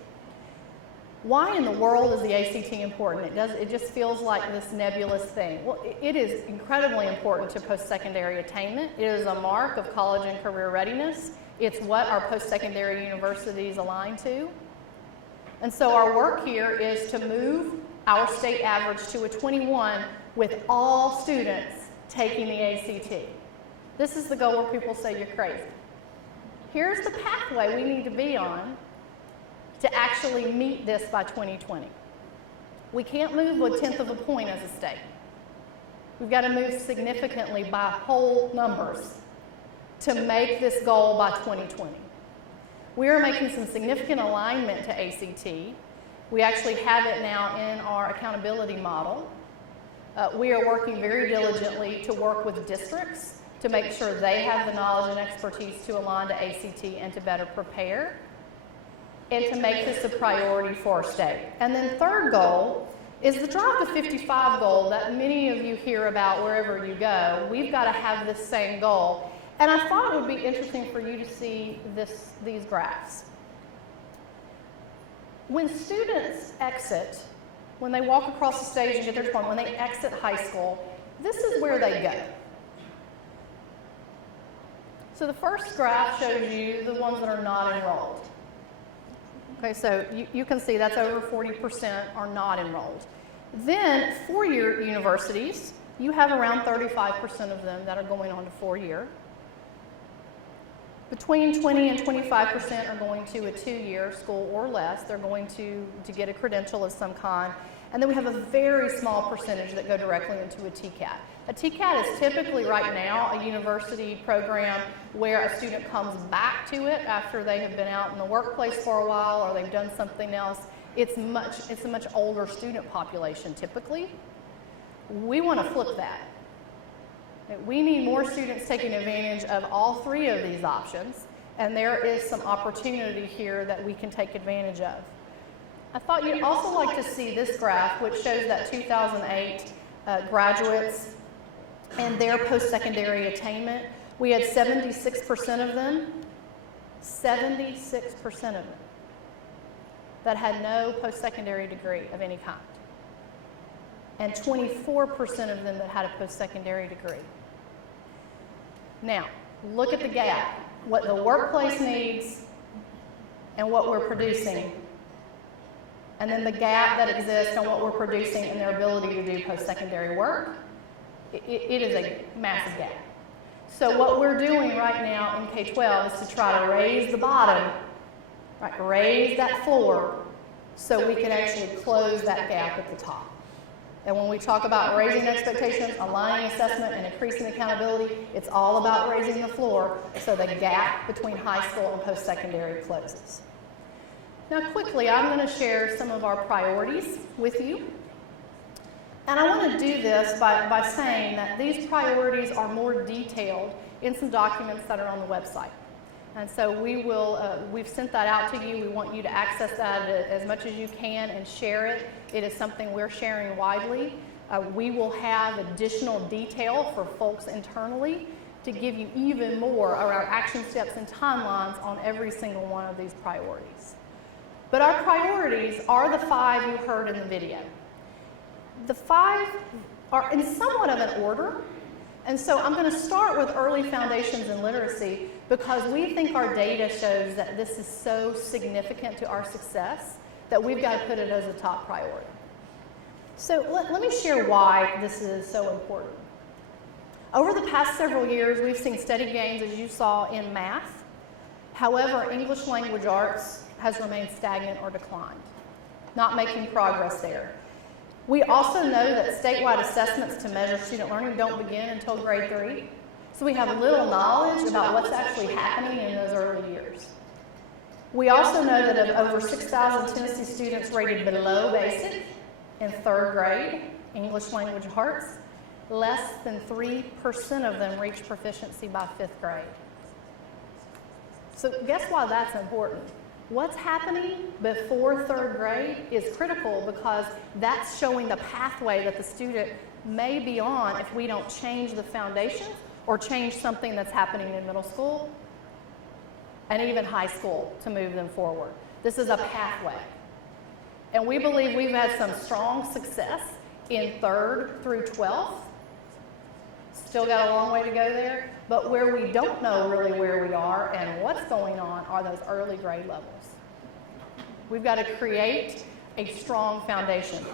Why in the world is the ACT important? It just feels like this nebulous thing. Well, it is incredibly important to post-secondary attainment. It is a mark of college and career readiness. It's what our post-secondary universities align to. And so our work here is to move our state average to a 21 with all students taking the ACT. This is the goal where people say you're crazy. Here's the pathway we need to be on to actually meet this by 2020. We can't move 1/10 of a point as a state. We've got to move significantly by whole numbers to make this goal by 2020. We are making some significant alignment to ACT. We actually have it now in our accountability model. We are working very diligently to work with districts to make sure they have the knowledge and expertise to align to ACT and to better prepare, and to make this a priority for our state. And then third goal is the Drive to 55 goal that many of you hear about wherever you go. We've got to have this same goal. And I thought it would be interesting for you to see these graphs. When students exit, when they walk across the stage and get their diploma, when they exit high school, this is where they go. So the first graph shows you the ones that are not enrolled. Okay, so you can see that's over 40% are not enrolled. Then four-year universities, you have around 35% of them that are going on to four-year. Between 20 and 25% are going to a two-year school or less. They're going to get a credential of some kind. And then we have a very small percentage that go directly into a TCAP. A TCAP is typically right now a university program where a student comes back to it after they have been out in the workplace for a while or they've done something else. It's a much older student population typically. We want to flip that. We need more students taking advantage of all three of these options, and there is some opportunity here that we can take advantage of. I thought you'd also like to see this graph, which shows that 2008 graduates and their post-secondary attainment. We had 76% of them, 76% of them, that had no post-secondary degree of any kind, and 24% of them that had a post-secondary degree. Now, look at the gap, what the workplace needs and what we're producing, and then the gap that exists on what we're producing and their ability to do post-secondary work. It is a massive gap. So what we're doing right now in K-12 is to try to raise the bottom, right, raise that floor so we can actually close that gap at the top. And when we talk about raising expectations, aligning assessment, and increasing accountability, it's all about raising the floor so the gap between high school and post-secondary closes. Now quickly, I'm going to share some of our priorities with you. And I want to do this by saying that these priorities are more detailed in some documents that are on the website. And so we've sent that out to you. We want you to access that as much as you can and share it. It is something we're sharing widely. We will have additional detail for folks internally to give you even more around action steps and timelines on every single one of these priorities. But our priorities are the 5 you heard in the video. The 5 are in somewhat of an order. And so I'm going to start with early foundations in literacy because we think our data shows that this is so significant to our success that we've got to put it as a top priority. So let me share why this is so important. Over the past several years, we've seen steady gains, as you saw, in math. However, English language arts has remained stagnant or declined, not making progress there. We also know that statewide assessments to measure student learning don't begin until grade 3. So we have little knowledge about what's actually happening in those early years. We also know that of over 6,000 Tennessee students rated below basic in 3rd grade English language arts, less than 3% of them reach proficiency by 5th grade. So guess why that's important? What's happening before 3rd grade is critical because that's showing the pathway that the student may be on if we don't change the foundation or change something that's happening in middle school and even high school to move them forward. This is a pathway. And we believe we've had some strong success in 3rd through 12th. Still got a long way to go there, but where we don't know really where we are and what's going on are those early grade levels. We've got to create a strong foundation.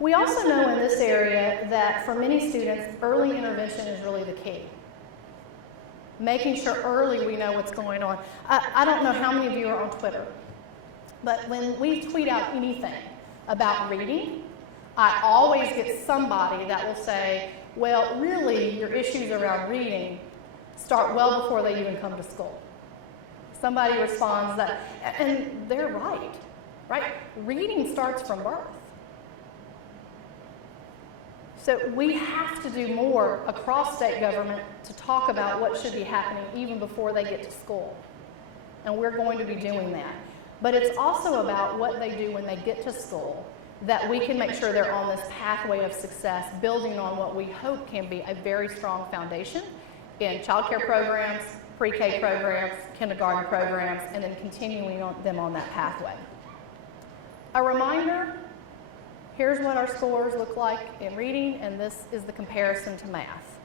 We also know in this area that for many students, early intervention is really the key. Making sure early we know what's going on. I don't know how many of you are on Twitter, but when we tweet out anything about reading, I always get somebody that will say, well, really, your issues around reading start well before they even come to school. Somebody responds that, and they're right? Reading starts from birth. So we have to do more across state government to talk about what should be happening even before they get to school. And we're going to be doing that. But it's also about what they do when they get to school, that we can make sure they're on this pathway of success, building on what we hope can be a very strong foundation in child care programs, pre-K programs, kindergarten programs, and then continuing them on that pathway. A reminder, here's what our scores look like in reading, and this is the comparison to math.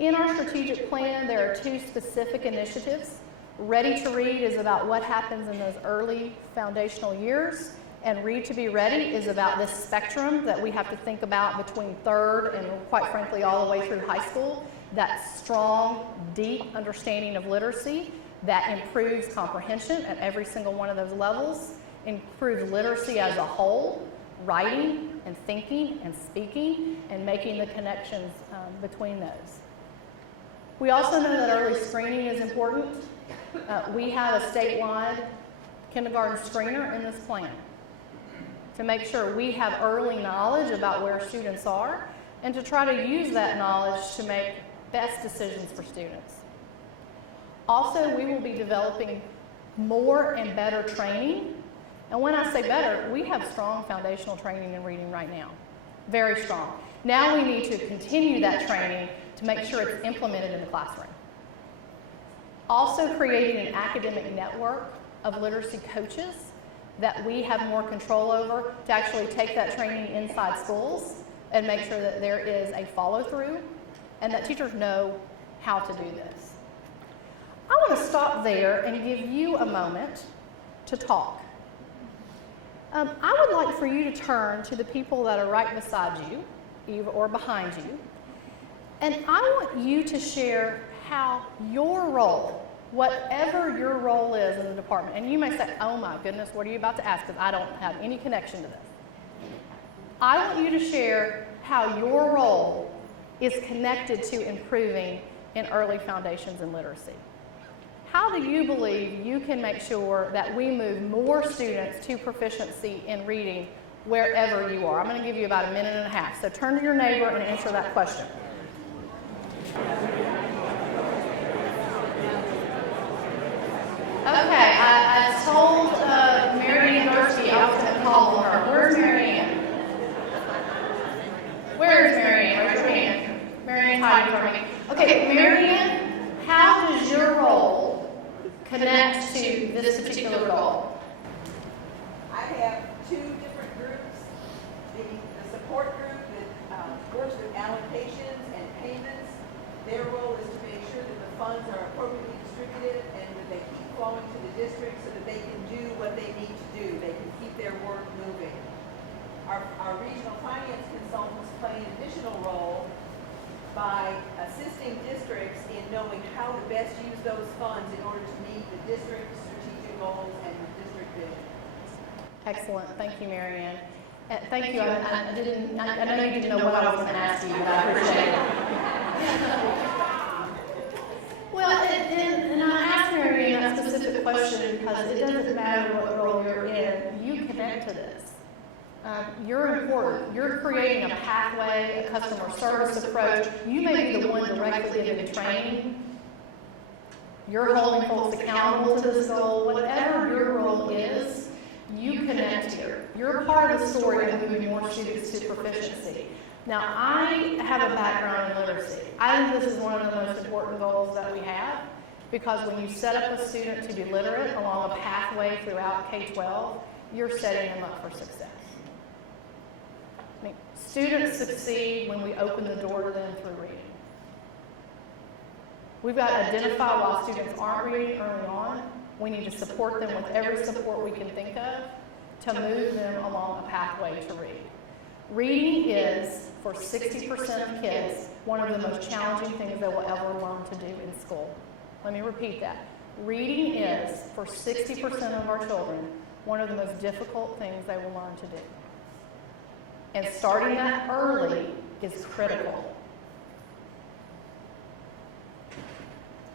In our strategic plan, there are 2 specific initiatives. Ready to Read is about what happens in those early foundational years, and Read to Be Ready is about this spectrum that we have to think about between 3rd and, quite frankly, all the way through high school. That strong, deep understanding of literacy that improves comprehension at every single one of those levels, improves literacy as a whole, writing and thinking and speaking, and making the connections between those. We also know that early screening is important. We have a statewide kindergarten screener in this plan to make sure we have early knowledge about where students are and to try to use that knowledge to make best decisions for students. Also, we will be developing more and better training. And when I say better, we have strong foundational training in reading right now, very strong. Now we need to continue that training to make sure it's implemented in the classroom. Also creating an academic network of literacy coaches that we have more control over to actually take that training inside schools and make sure that there is a follow-through and that teachers know how to do this. I want to stop there and give you a moment to talk. I would like for you to turn to the people that are right beside you or behind you, and I want you to share how your role, whatever your role is in the department, and you may say, oh my goodness, what are you about to ask, because I don't have any connection to this. I want you to share how your role is connected to improving in early foundations in literacy. How do you believe you can make sure that we move more students to proficiency in reading wherever you are? I'm going to give you about a minute and a half. So turn to your neighbor and answer that question. Okay, I told Mary Ann Dursky I was going to call on her. Where's Mary Ann? Where's Mary Ann? Raise your hand. Mary Ann's hiding from me. Okay, Mary Ann, how does your role connect to this particular goal? I have 2 different groups. The support group that works with allocations and payments. Their role is to make sure that the funds are appropriately distributed and that they keep flowing to the district so that they can do what they need to do. They can keep their work moving. Our regional finance consultants play an additional role by assisting districts in knowing how to best use those funds in order to meet the district's strategic goals and the district vision. Excellent. Thank you, Mary Ann. Thank you. I know you didn't know what I was going to ask you, but I appreciate it. Well, and I asked Mary Ann that specific question because it doesn't matter what role you're in. You connect to this. You're important. You're creating a pathway, a customer service approach. You may be the one directly giving the training. You're holding folks accountable to this goal. Whatever your role is, you connect here. You're part of the story of moving more students to proficiency. Now, I have a background in literacy. I think this is one of the most important goals that we have because when you set up a student to be literate along a pathway throughout K-12, you're setting them up for success. I mean, students succeed when we open the door to them through reading. We've got to identify why students aren't reading early on. We need to support them with every support we can think of to move them along a pathway to read. Reading is, for 60% of kids, one of the most challenging things they will ever learn to do in school. Let me repeat that. Reading is, for 60% of our children, one of the most difficult things they will learn to do. And starting that early is critical.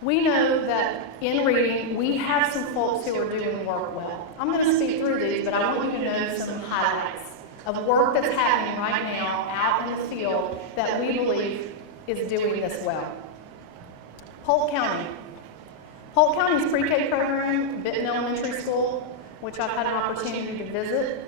We know that in reading, we have some folks who are doing work well. I'm going to speak through these, but I want you to know some highlights of work that's happening right now out in the field that we believe is doing this well. Polk County. Polk County's pre-K program, Benton Elementary School, which I've had an opportunity to visit,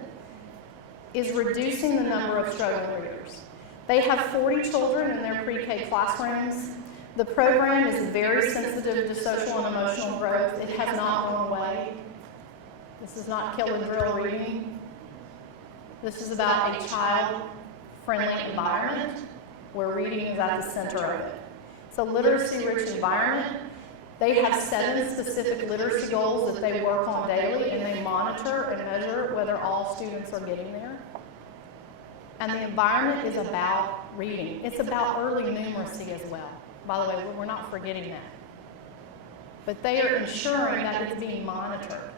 is reducing the number of struggling readers. They have 40 children in their pre-K classrooms. The program is very sensitive to social and emotional growth. It has not gone away. This is not kill and drill reading. This is about a child-friendly environment where reading is at the center of it. It's a literacy-rich environment. They have 7 specific literacy goals that they work on daily, and they monitor and measure whether all students are getting there. And the environment is about reading. It's about early numeracy as well. By the way, we're not forgetting that. But they are ensuring that it's being monitored.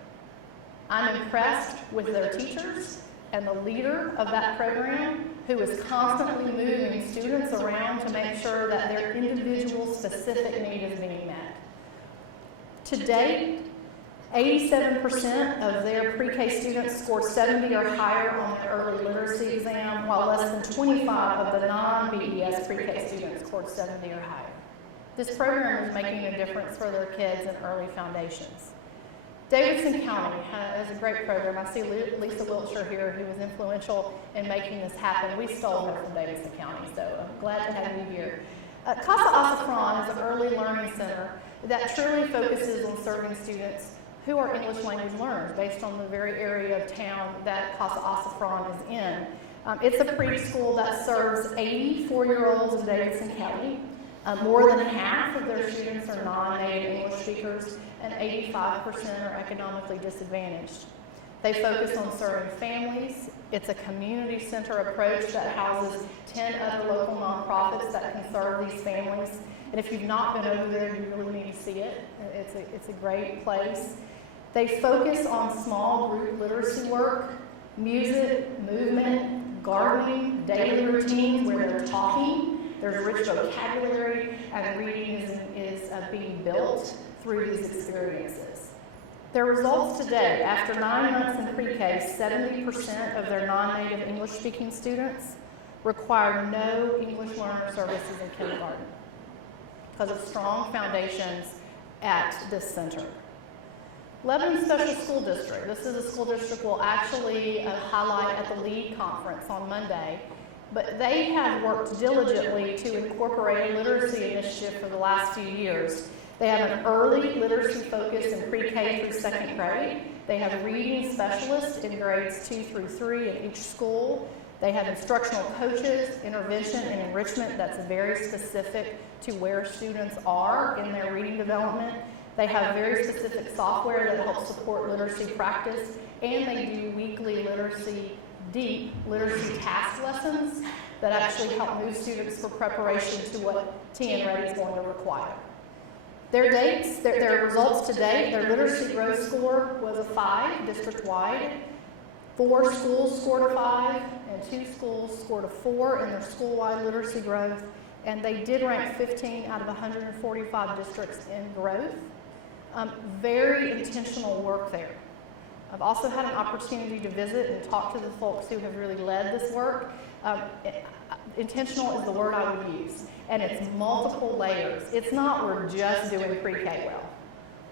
I'm impressed with their teachers and the leader of that program, who is constantly moving students around to make sure that their individual specific need is being met. To date, 87% of their pre-K students scored 70 or higher on their early literacy exam, while less than 25 of the non-BES pre-K students scored 70 or higher. This program is making a difference for their kids in early foundations. Davidson County is a great program. I see Lisa Wiltshire here, who was influential in making this happen. We stole her from Davidson County, so I'm glad to have you here. Casa Asafran is an early learning center that truly focuses on serving students who are English language learners based on the very area of town that Casa Asafran is in. It's a preschool that serves 84-year-olds in Davidson County. More than half of their students are non-native English speakers, and 85% are economically disadvantaged. They focus on serving families. It's a community center approach that houses 10 other local nonprofits that can serve these families. And if you've not been over there, you really need to see it. It's a great place. They focus on small group literacy work, music, movement, gardening, daily routines where they're talking. There's rich vocabulary, and reading is being built through these experiences. Their results today, after 9 months in pre-K, 70% of their non-native English-speaking students require no English learner services in kindergarten because of strong foundations at this center. Lebanon Special School District. This is a school district we'll actually highlight at the LEAD conference on Monday. But they have worked diligently to incorporate a literacy initiative for the last few years. They have an early literacy focus in pre-K through 2nd grade. They have reading specialists in grades 2 through 3 in each school. They have instructional coaches, intervention, and enrichment that's very specific to where students are in their reading development. They have very specific software that helps support literacy practice, and they do weekly deep literacy task lessons that actually help move students for preparation to what TN Ready is going to require. Their results to date, their literacy growth score was a 5 district-wide. 4 schools scored a 5, and 2 schools scored a 4 in their school-wide literacy growth, and they did rank 15 out of 145 districts in growth. Very intentional work there. I've also had an opportunity to visit and talk to the folks who have really led this work. Intentional is the word I would use, and it's multiple layers. It's not we're just doing pre-K well,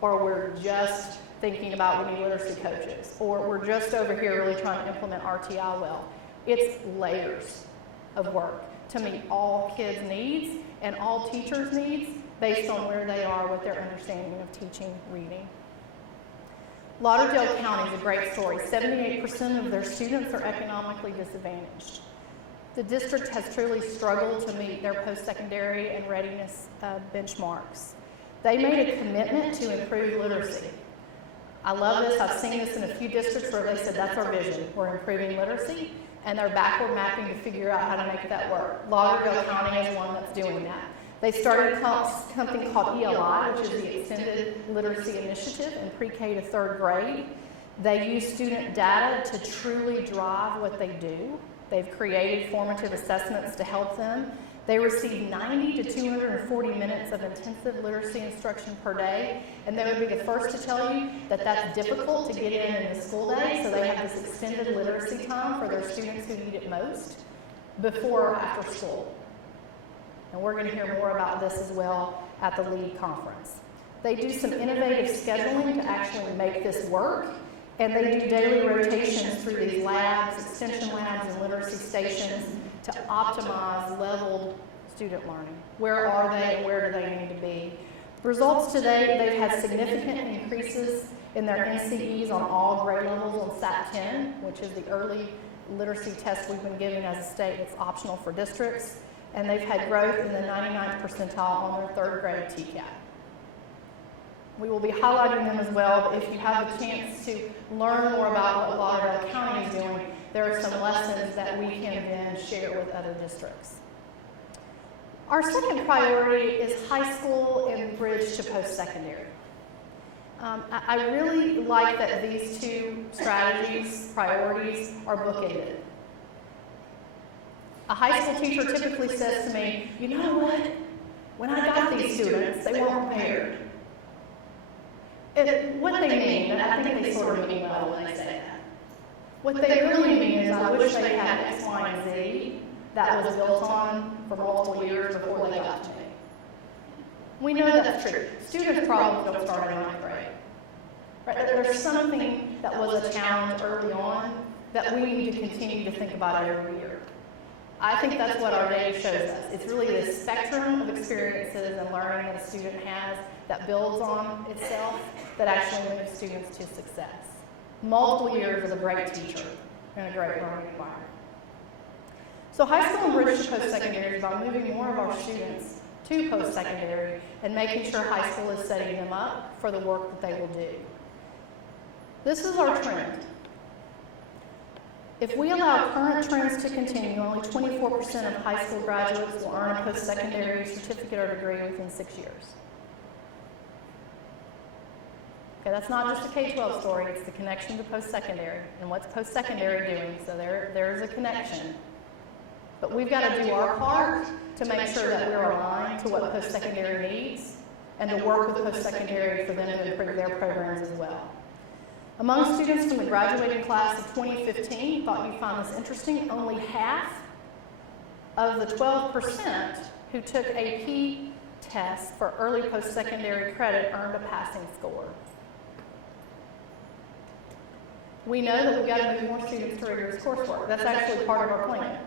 or we're just thinking about we need literacy coaches, or we're just over here really trying to implement RTI well. It's layers of work to meet all kids' needs and all teachers' needs based on where they are with their understanding of teaching reading. Lauderdale County is a great story. 78% of their students are economically disadvantaged. The district has truly struggled to meet their post-secondary and readiness benchmarks. They made a commitment to improve literacy. I love this. I've seen this in a few districts where they said that's our vision. We're improving literacy, and they're backward mapping to figure out how to make that work. Lauderdale County is one that's doing that. They started something called ELI, which is the Extended Literacy Initiative in pre-K to 3rd grade. They use student data to truly drive what they do. They've created formative assessments to help them. They receive 90 to 240 minutes of intensive literacy instruction per day, and they would be the first to tell you that that's difficult to get in the school day, so they have this extended literacy time for their students who need it most before or after school. And we're going to hear more about this as well at the LEAD conference. They do some innovative scheduling to actually make this work, and they do daily rotations through these labs, extension labs, and literacy stations to optimize leveled student learning. Where are they and where do they need to be? Results today, they've had significant increases in their NCEs on all grade levels on SAT 10, which is the early literacy test we've been giving as a state. It's optional for districts. and they've had growth in the 99th percentile on their third grade TCAP. We will be highlighting them as well, but if you have a chance to learn more about what Lauderdale County is doing, there are some lessons that we can then share with other districts. Our second priority is high school and bridge to post-secondary. I really like that these two strategies, priorities, are bookended. A high school teacher typically says to me, you know what, when I got these students, they weren't prepared. What they mean, and I think they sort of mean well when they say that. What they really mean is I wish they had X, Y, and Z that was built on for multiple years before they got to me. We know that's true. Students' problems don't start in ninth grade. Right? There's something that was a challenge early on that we need to continue to think about every year. I think that's what our data shows us. It's really this spectrum of experiences and learning that a student has that builds on itself that actually moves students to success. Multiple years as a great teacher and a great learning environment. So high school and bridge to post-secondary is about moving more of our students to post-secondary and making sure high school is setting them up for the work that they will do. This is our trend. If we allow current trends to continue, only 24% of high school graduates will earn a post-secondary certificate or degree within 6 years. Okay, that's not just a K-12 story, it's the connection to post-secondary and what's post-secondary doing, so there's a connection. But we've got to do our part to make sure that we're aligned to what post-secondary needs and to work with post-secondary for them to improve their programs as well. Among students from the graduating class of 2015, thought you'd find this interesting, only half of the 12% who took AP tests for early post-secondary credit earned a passing score. We know that we've got to move more students to rigorous coursework. That's actually part of our plan.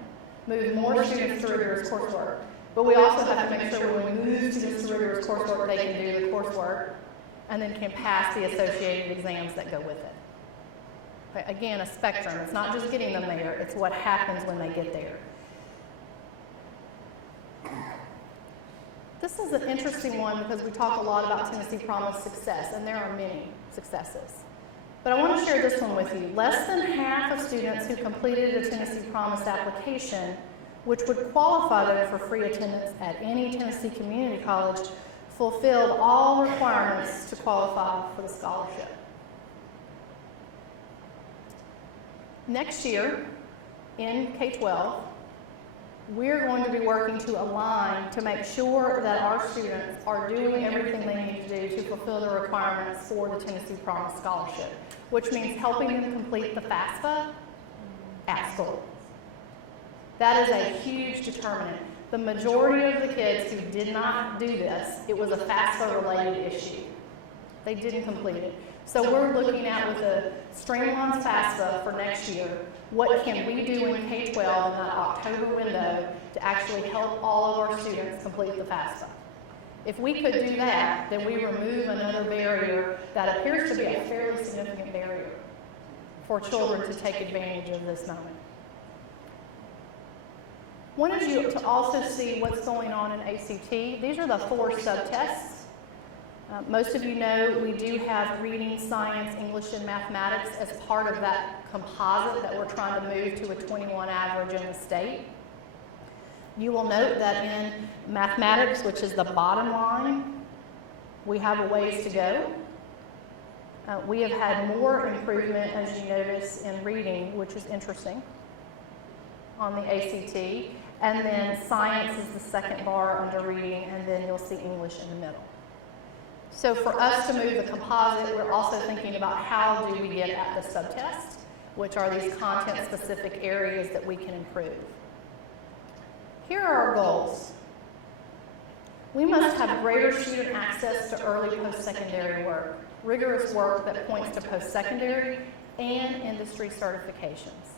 Move more students to rigorous coursework. But we also have to make sure when we move students to rigorous coursework, they can do the coursework and then can pass the associated exams that go with it. But again, a spectrum. It's not just getting them there, it's what happens when they get there. This is an interesting one because we talk a lot about Tennessee Promise success, and there are many successes. But I want to share this one with you. Less than half of students who completed a Tennessee Promise application, which would qualify them for free attendance at any Tennessee community college, fulfilled all requirements to qualify for the scholarship. Next year, in K-12, we're going to be working to align to make sure that our students are doing everything they need to do to fulfill the requirements for the Tennessee Promise Scholarship, which means helping them complete the FAFSA at school. That is a huge determinant. The majority of the kids who did not do this, it was a FAFSA-related issue. They didn't complete it. So we're looking at, with a streamlined FAFSA for next year, what can we do in K-12 in that October window to actually help all of our students complete the FAFSA. If we could do that, then we remove another barrier that appears to be a fairly significant barrier for children to take advantage of this moment. Wanted you to also see what's going on in ACT. These are the 4 subtests. Most of you know we do have reading, science, English, and mathematics as part of that composite that we're trying to move to a 21 average in the state. You will note that in mathematics, which is the bottom line, we have a ways to go. We have had more improvement, as you notice, in reading, which is interesting, on the ACT. And then science is the second bar under reading, and then you'll see English in the middle. So for us to move the composite, we're also thinking about how do we get at the subtests, which are these content-specific areas that we can improve. Here are our goals. We must have greater student access to early post-secondary work, rigorous work that points to post-secondary and industry certifications.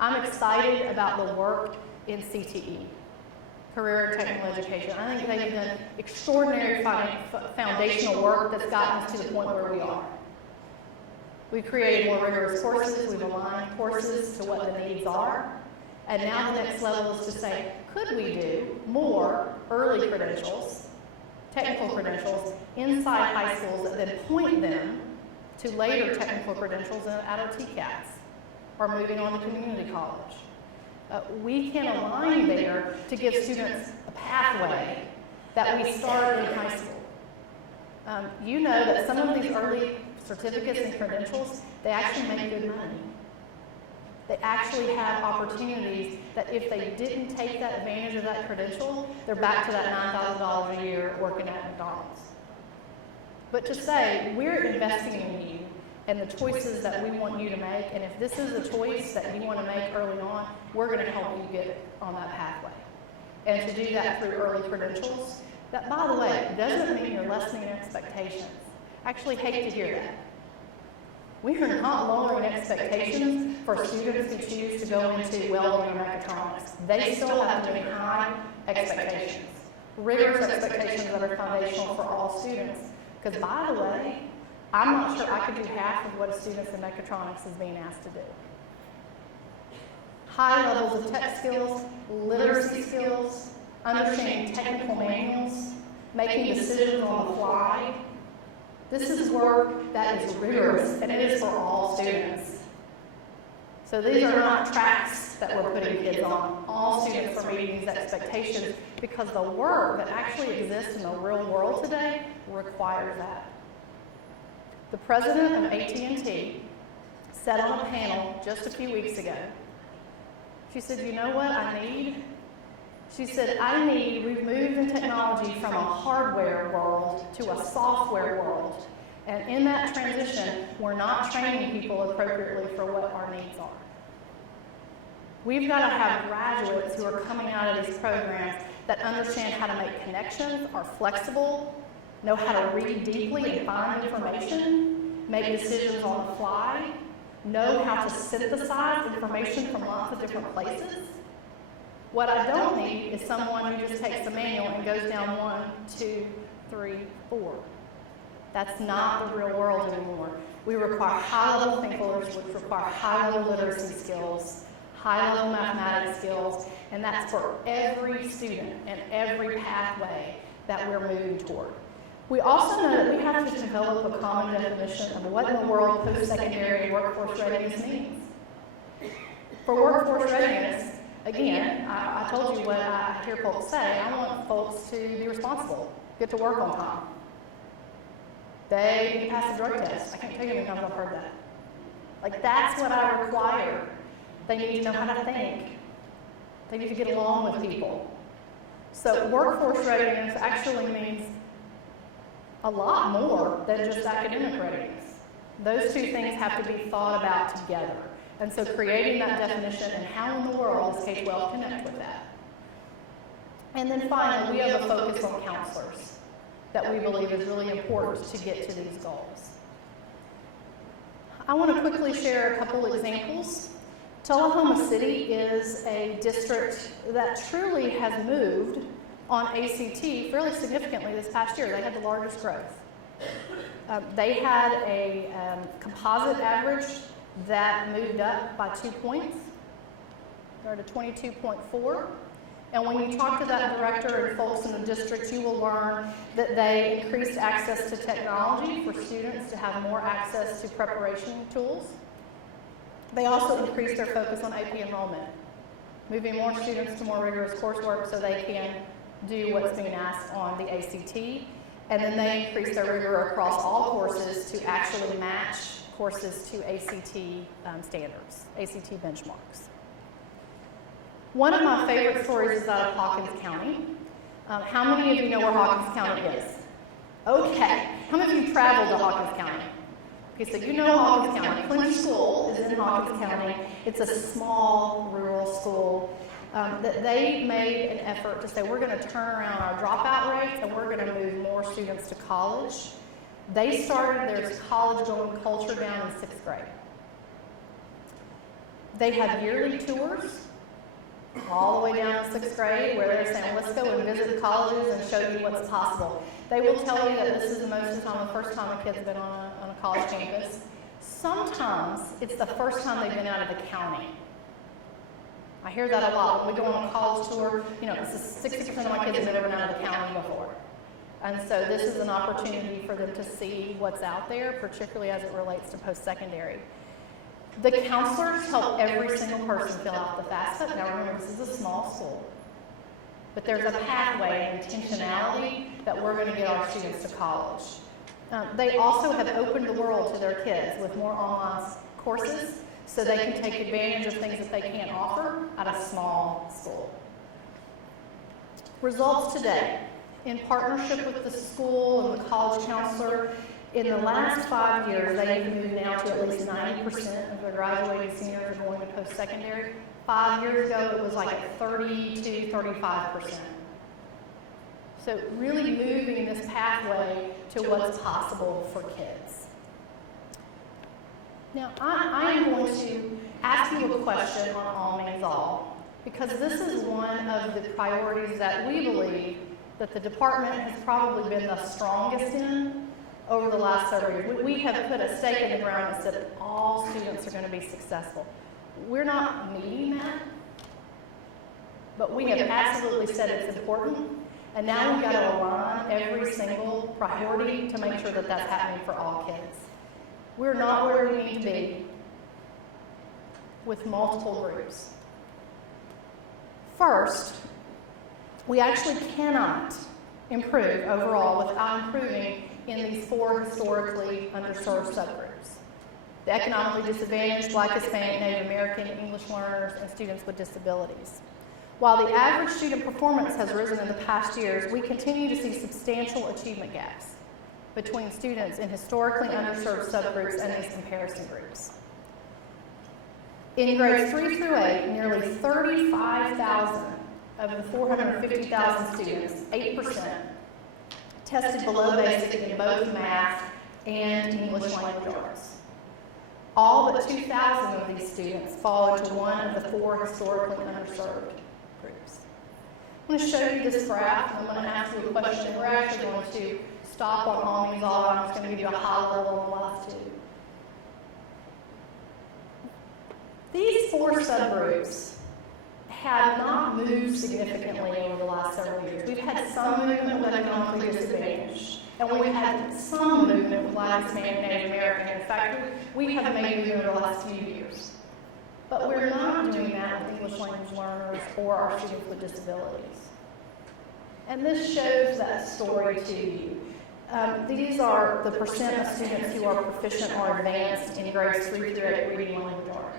I'm excited about the work in CTE, Career and Technical Education. I think they've done extraordinary foundational work that's gotten us to the point where we are. We've created more rigorous courses, we've aligned courses to what the needs are, And now the next level is to say, could we do more early credentials, technical credentials, inside high schools that then point them to later technical credentials at our TCAPs or moving on to community college. We can align there to give students a pathway that we start in high school. You know that some of these early certificates and credentials, they actually make good money. They actually have opportunities that if they didn't take that advantage of that credential, they're back to that $9,000 a year working at McDonald's. But to say, we're investing in you and the choices that we want you to make, and if this is a choice that you want to make early on, we're going to help you get on that pathway. And to do that through early credentials, that, by the way, doesn't mean you're lessening your expectations. I actually hate to hear that. We are not lowering expectations for students who choose to go into welding or mechatronics. They still have to meet high expectations, rigorous expectations that are foundational for all students. Because, by the way, I'm not sure I could do half of what a student in mechatronics is being asked to do. High levels of tech skills, literacy skills, understanding technical manuals, making decisions on the fly. This is work that is rigorous, and it is for all students. So these are not tracks that we're putting kids on. All students are meeting these expectations because the work that actually exists in the real world today requires that. The president of AT&T said on a panel just a few weeks ago, she said, you know what I need? She said, we've moved in technology from a hardware world to a software world. And in that transition, we're not training people appropriately for what our needs are. We've got to have graduates who are coming out of these programs that understand how to make connections, are flexible, know how to read deeply and find information, make decisions on the fly, know how to synthesize information from lots of different places. What I don't need is someone who just takes the manual and goes down 1, 2, 3, 4. That's not the real world anymore. We require high-level thinkers, which require high-level literacy skills, high-level mathematics skills, and that's for every student and every pathway that we're moving toward. We also know that we have to develop a common definition of what in the world post-secondary and workforce readiness means. For workforce readiness, again, I told you what I hear folks say. I want folks to be responsible, get to work on time. They need to pass the drug test. I can't tell you how many times I've heard that. Like, that's what I require. They need to know how to think. They need to get along with people. So workforce readiness actually means a lot more than just academic readiness. Those two things have to be thought about together. And so creating that definition and how in the world does K-12 connect with that? And then finally, we have a focus on counselors that we believe is really important to get to these goals. I want to quickly share a couple examples. Tullahoma City is a district that truly has moved on ACT fairly significantly this past year. They had the largest growth. They had a composite average that moved up by 2 points. They're at a 22.4. And when you talk to that director and folks in the district, you will learn that they increased access to technology for students to have more access to preparation tools. They also increased their focus on AP enrollment, moving more students to more rigorous coursework so they can do what's being asked on the ACT. And then they increased their rigor across all courses to actually match courses to ACT standards, ACT benchmarks. One of my favorite stories is out of Hawkins County. How many of you know where Hawkins County is? Okay. How many of you traveled to Hawkins County? Okay, so you know Hawkins County. Clinch School is in Hawkins County. It's a small rural school that they made an effort to say we're going to turn around our dropout rates and we're going to move more students to college. They started their college-going culture down in 6th grade. They have yearly tours all the way down to 6th grade where they're saying, let's go and visit the colleges and show you what's possible. They will tell you that this is most of the time the first time a kid's been on a college campus. Sometimes it's the first time they've been out of the county. I hear that a lot. When we go on a college tour, you know, 60% of my kids have never been out of the county before. And so this is an opportunity for them to see what's out there, particularly as it relates to post-secondary. The counselors help every single person fill out the FAFSA. Now remember, this is a small school. But there's a pathway and intentionality that we're going to get our students to college. They also have opened the world to their kids with more online courses so they can take advantage of things that they can't offer at a small school. Results today. In partnership with the school and the college counselor, in the last 5 years, they've moved now to at least 90% of their graduating seniors are going to post-secondary. 5 years ago, it was like at 32, 35%. So really moving this pathway to what's possible for kids. Now, I am going to ask you a question on All Means All, because this is one of the priorities that we believe that the department has probably been the strongest in over the last several years. We have put a stake in the ground that said all students are going to be successful. We're not meeting that, but we have absolutely said it's important, and now we've got to align every single priority to make sure that that's happening for all kids. We're not where we need to be with multiple groups. First, we actually cannot improve overall without improving in these 4 historically underserved subgroups: the economically disadvantaged, Black, Hispanic, Native American, English learners, and students with disabilities. While the average student performance has risen in the past years, we continue to see substantial achievement gaps between students in historically underserved subgroups and these comparison groups. In grades 3 through 8, nearly 35,000 of the 450,000 students, 8%, tested below basic in both math and English language arts. All but 2,000 of these students fall into one of the 4 historically underserved groups. I'm going to show you this graph, and I'm going to ask you a question. We're actually going to stop on All Means All. I'm just going to give you a high level on the last 2. These 4 subgroups have not moved significantly over the last several years. We've had some movement with economically disadvantaged, and we've had some movement with Black, Hispanic, Native American. In fact, we have made movement over the last few years. But we're not doing that with English language learners or our students with disabilities. And this shows that story to you. These are the percent of students who are proficient or advanced in grades 3 through 8 reading language arts.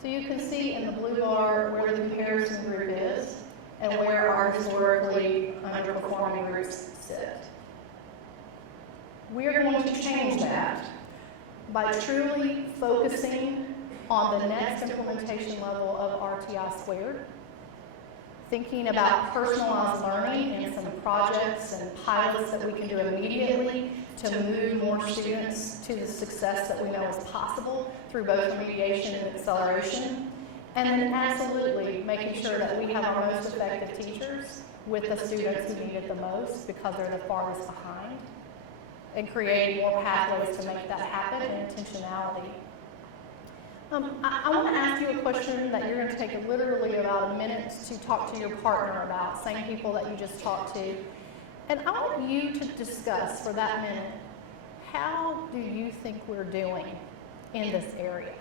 So you can see in the blue bar where the comparison group is and where our historically underperforming groups sit. We are going to change that by truly focusing on the next implementation level of RTI squared, thinking about personalized learning and some projects and pilots that we can do immediately to move more students to the success that we know is possible through both remediation and acceleration. And then absolutely making sure that we have our most effective teachers with the students who need it the most because they're the farthest behind, and creating more pathways to make that happen and intentionality. I want to ask you a question that you're going to take literally about a minute to talk to your partner about, same people that you just talked to. And I want you to discuss for that minute, how do you think we're doing in this area?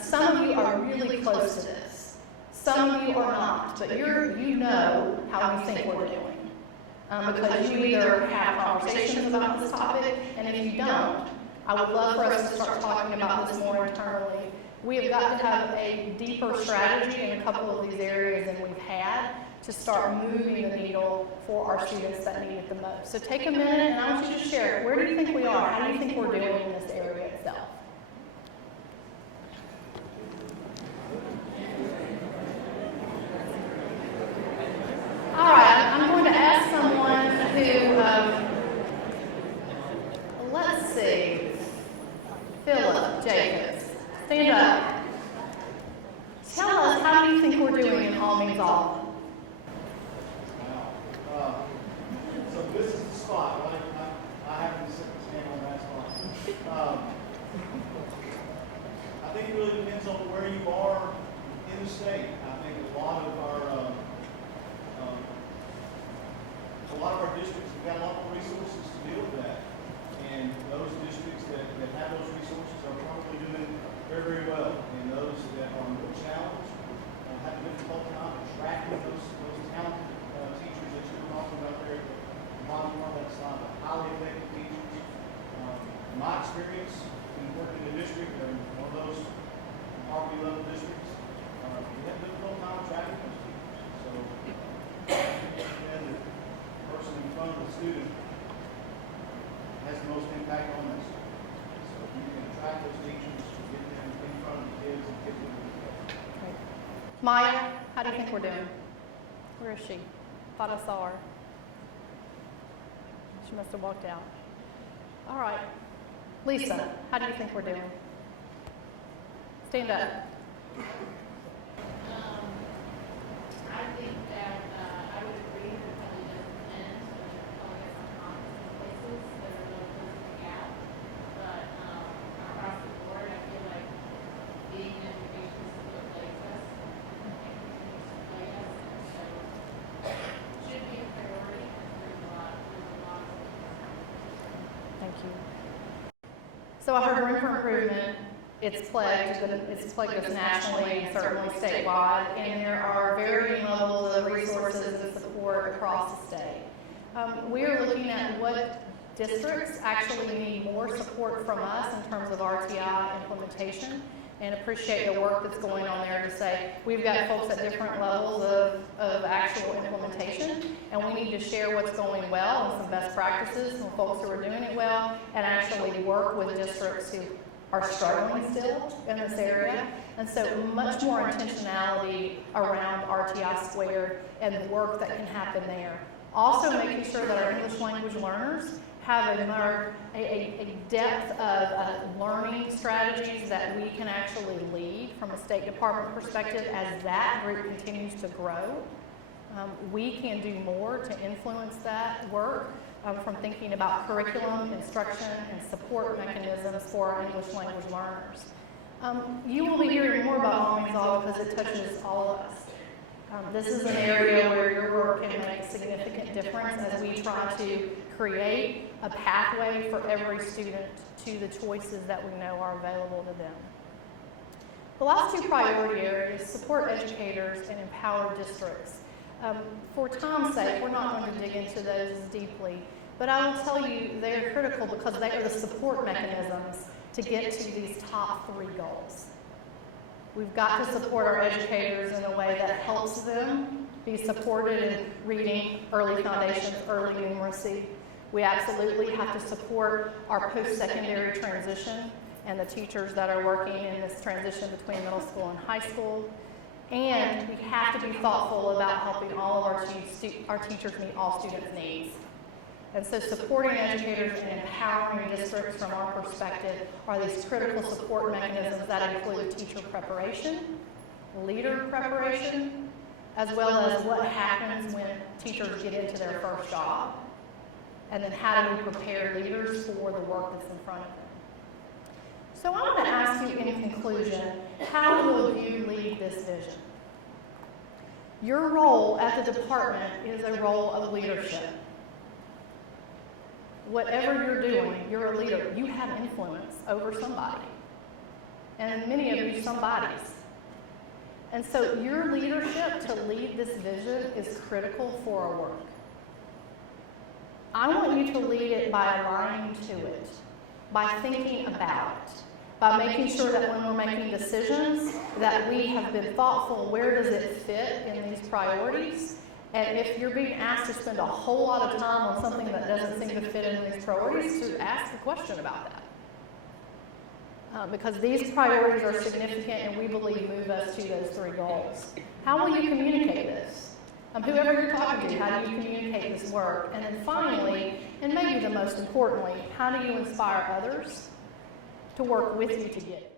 Some of you are really close to this. Some of you are not, but you know how you think we're doing. Because you either have conversations about this topic, and if you don't, I would love for us to start talking about this more internally. We have got to have a deeper strategy in a couple of these areas than we've had to start moving the needle for our students that need it the most. So take a minute, and I want you to share it. Where do you think we are? How do you think we're doing in this area itself? All right, I'm going to ask someone who, let's see, Philip Jacobs, stand up. Tell us, how do you think we're doing in All Means All? So this is the spot, right? I happen to stand on that spot. got a lot more resources to deal with that. And those districts that have those resources are probably doing very, very well. And those that are more challenged have a difficult time attracting those talented teachers that you were talking about there at the bottom part of that slide, the highly effective teachers. In my experience in working in the district, and one of those poverty level districts, we have a difficult time attracting those teachers. So, the person in front of the student has the most impact on that student. So if you can attract those teachers, get them in front of the kids and get them to the Maya, how do you think we're doing? Where is she? Thought I saw her. She must have walked out. All right. Lisa, how do you think we're doing? Stand up. I think that I would agree that it probably doesn't end, but there probably are some confidence places that are really closing the gap. But across the board, I feel like being in education is what plays us and continues to play us. And so it should be a priority. There's a lot of Thank you. So I heard room for improvement. It's plagued us nationally and certainly statewide, and there are varying levels of resources and support across the state. We are looking at what districts actually need more support from us in terms of RTI implementation, and appreciate the work that's going on there to say we've got folks at different levels of actual implementation, and we need to share what's going well and some best practices from folks who are doing it well, and actually work with districts who are struggling still in this area. And so much more intentionality around RTI squared and the work that can happen there. Also making sure that our English language learners have a depth of learning strategies that we can actually lead from a State Department perspective as that group continues to grow. We can do more to influence that work from thinking about curriculum, instruction, and support mechanisms for our English language learners. You will be hearing more about Mommy's All because it touches all of us. This is an area where your work can make a significant difference as we try to create a pathway for every student to the choices that we know are available to them. The last two priority areas, support educators and empower districts. For time's sake, we're not going to dig into those deeply, but I will tell you they are critical because they are the support mechanisms to get to these top three goals. We've got to support our educators in a way that helps them be supported in reading, early foundations, early numeracy. We absolutely have to support our post-secondary transition and the teachers that are working in this transition between middle school and high school. And we have to be thoughtful about helping all of our teachers meet all students' needs. And so supporting educators and empowering districts from our perspective are these critical support mechanisms that include teacher preparation, leader preparation, as well as what happens when teachers get into their first job, and then how do we prepare leaders for the work that's in front of them. So I'm going to ask you in conclusion, how will you lead this vision? Your role at the department is a role of leadership. Whatever you're doing, you're a leader. You have influence over somebody. And many of you, somebodies. And so your leadership to lead this vision is critical for our work. I want you to lead it by aligning to it, by thinking about it, by making sure that when we're making decisions that we have been thoughtful, where does it fit in these priorities? And if you're being asked to spend a whole lot of time on something that doesn't seem to fit in these priorities, to ask the question about that. Because these priorities are significant and we believe move us to those three goals. How will you communicate this? Whoever you're talking to, how do you communicate this work? And then finally, and maybe the most importantly, how do you inspire others to work with you to get it?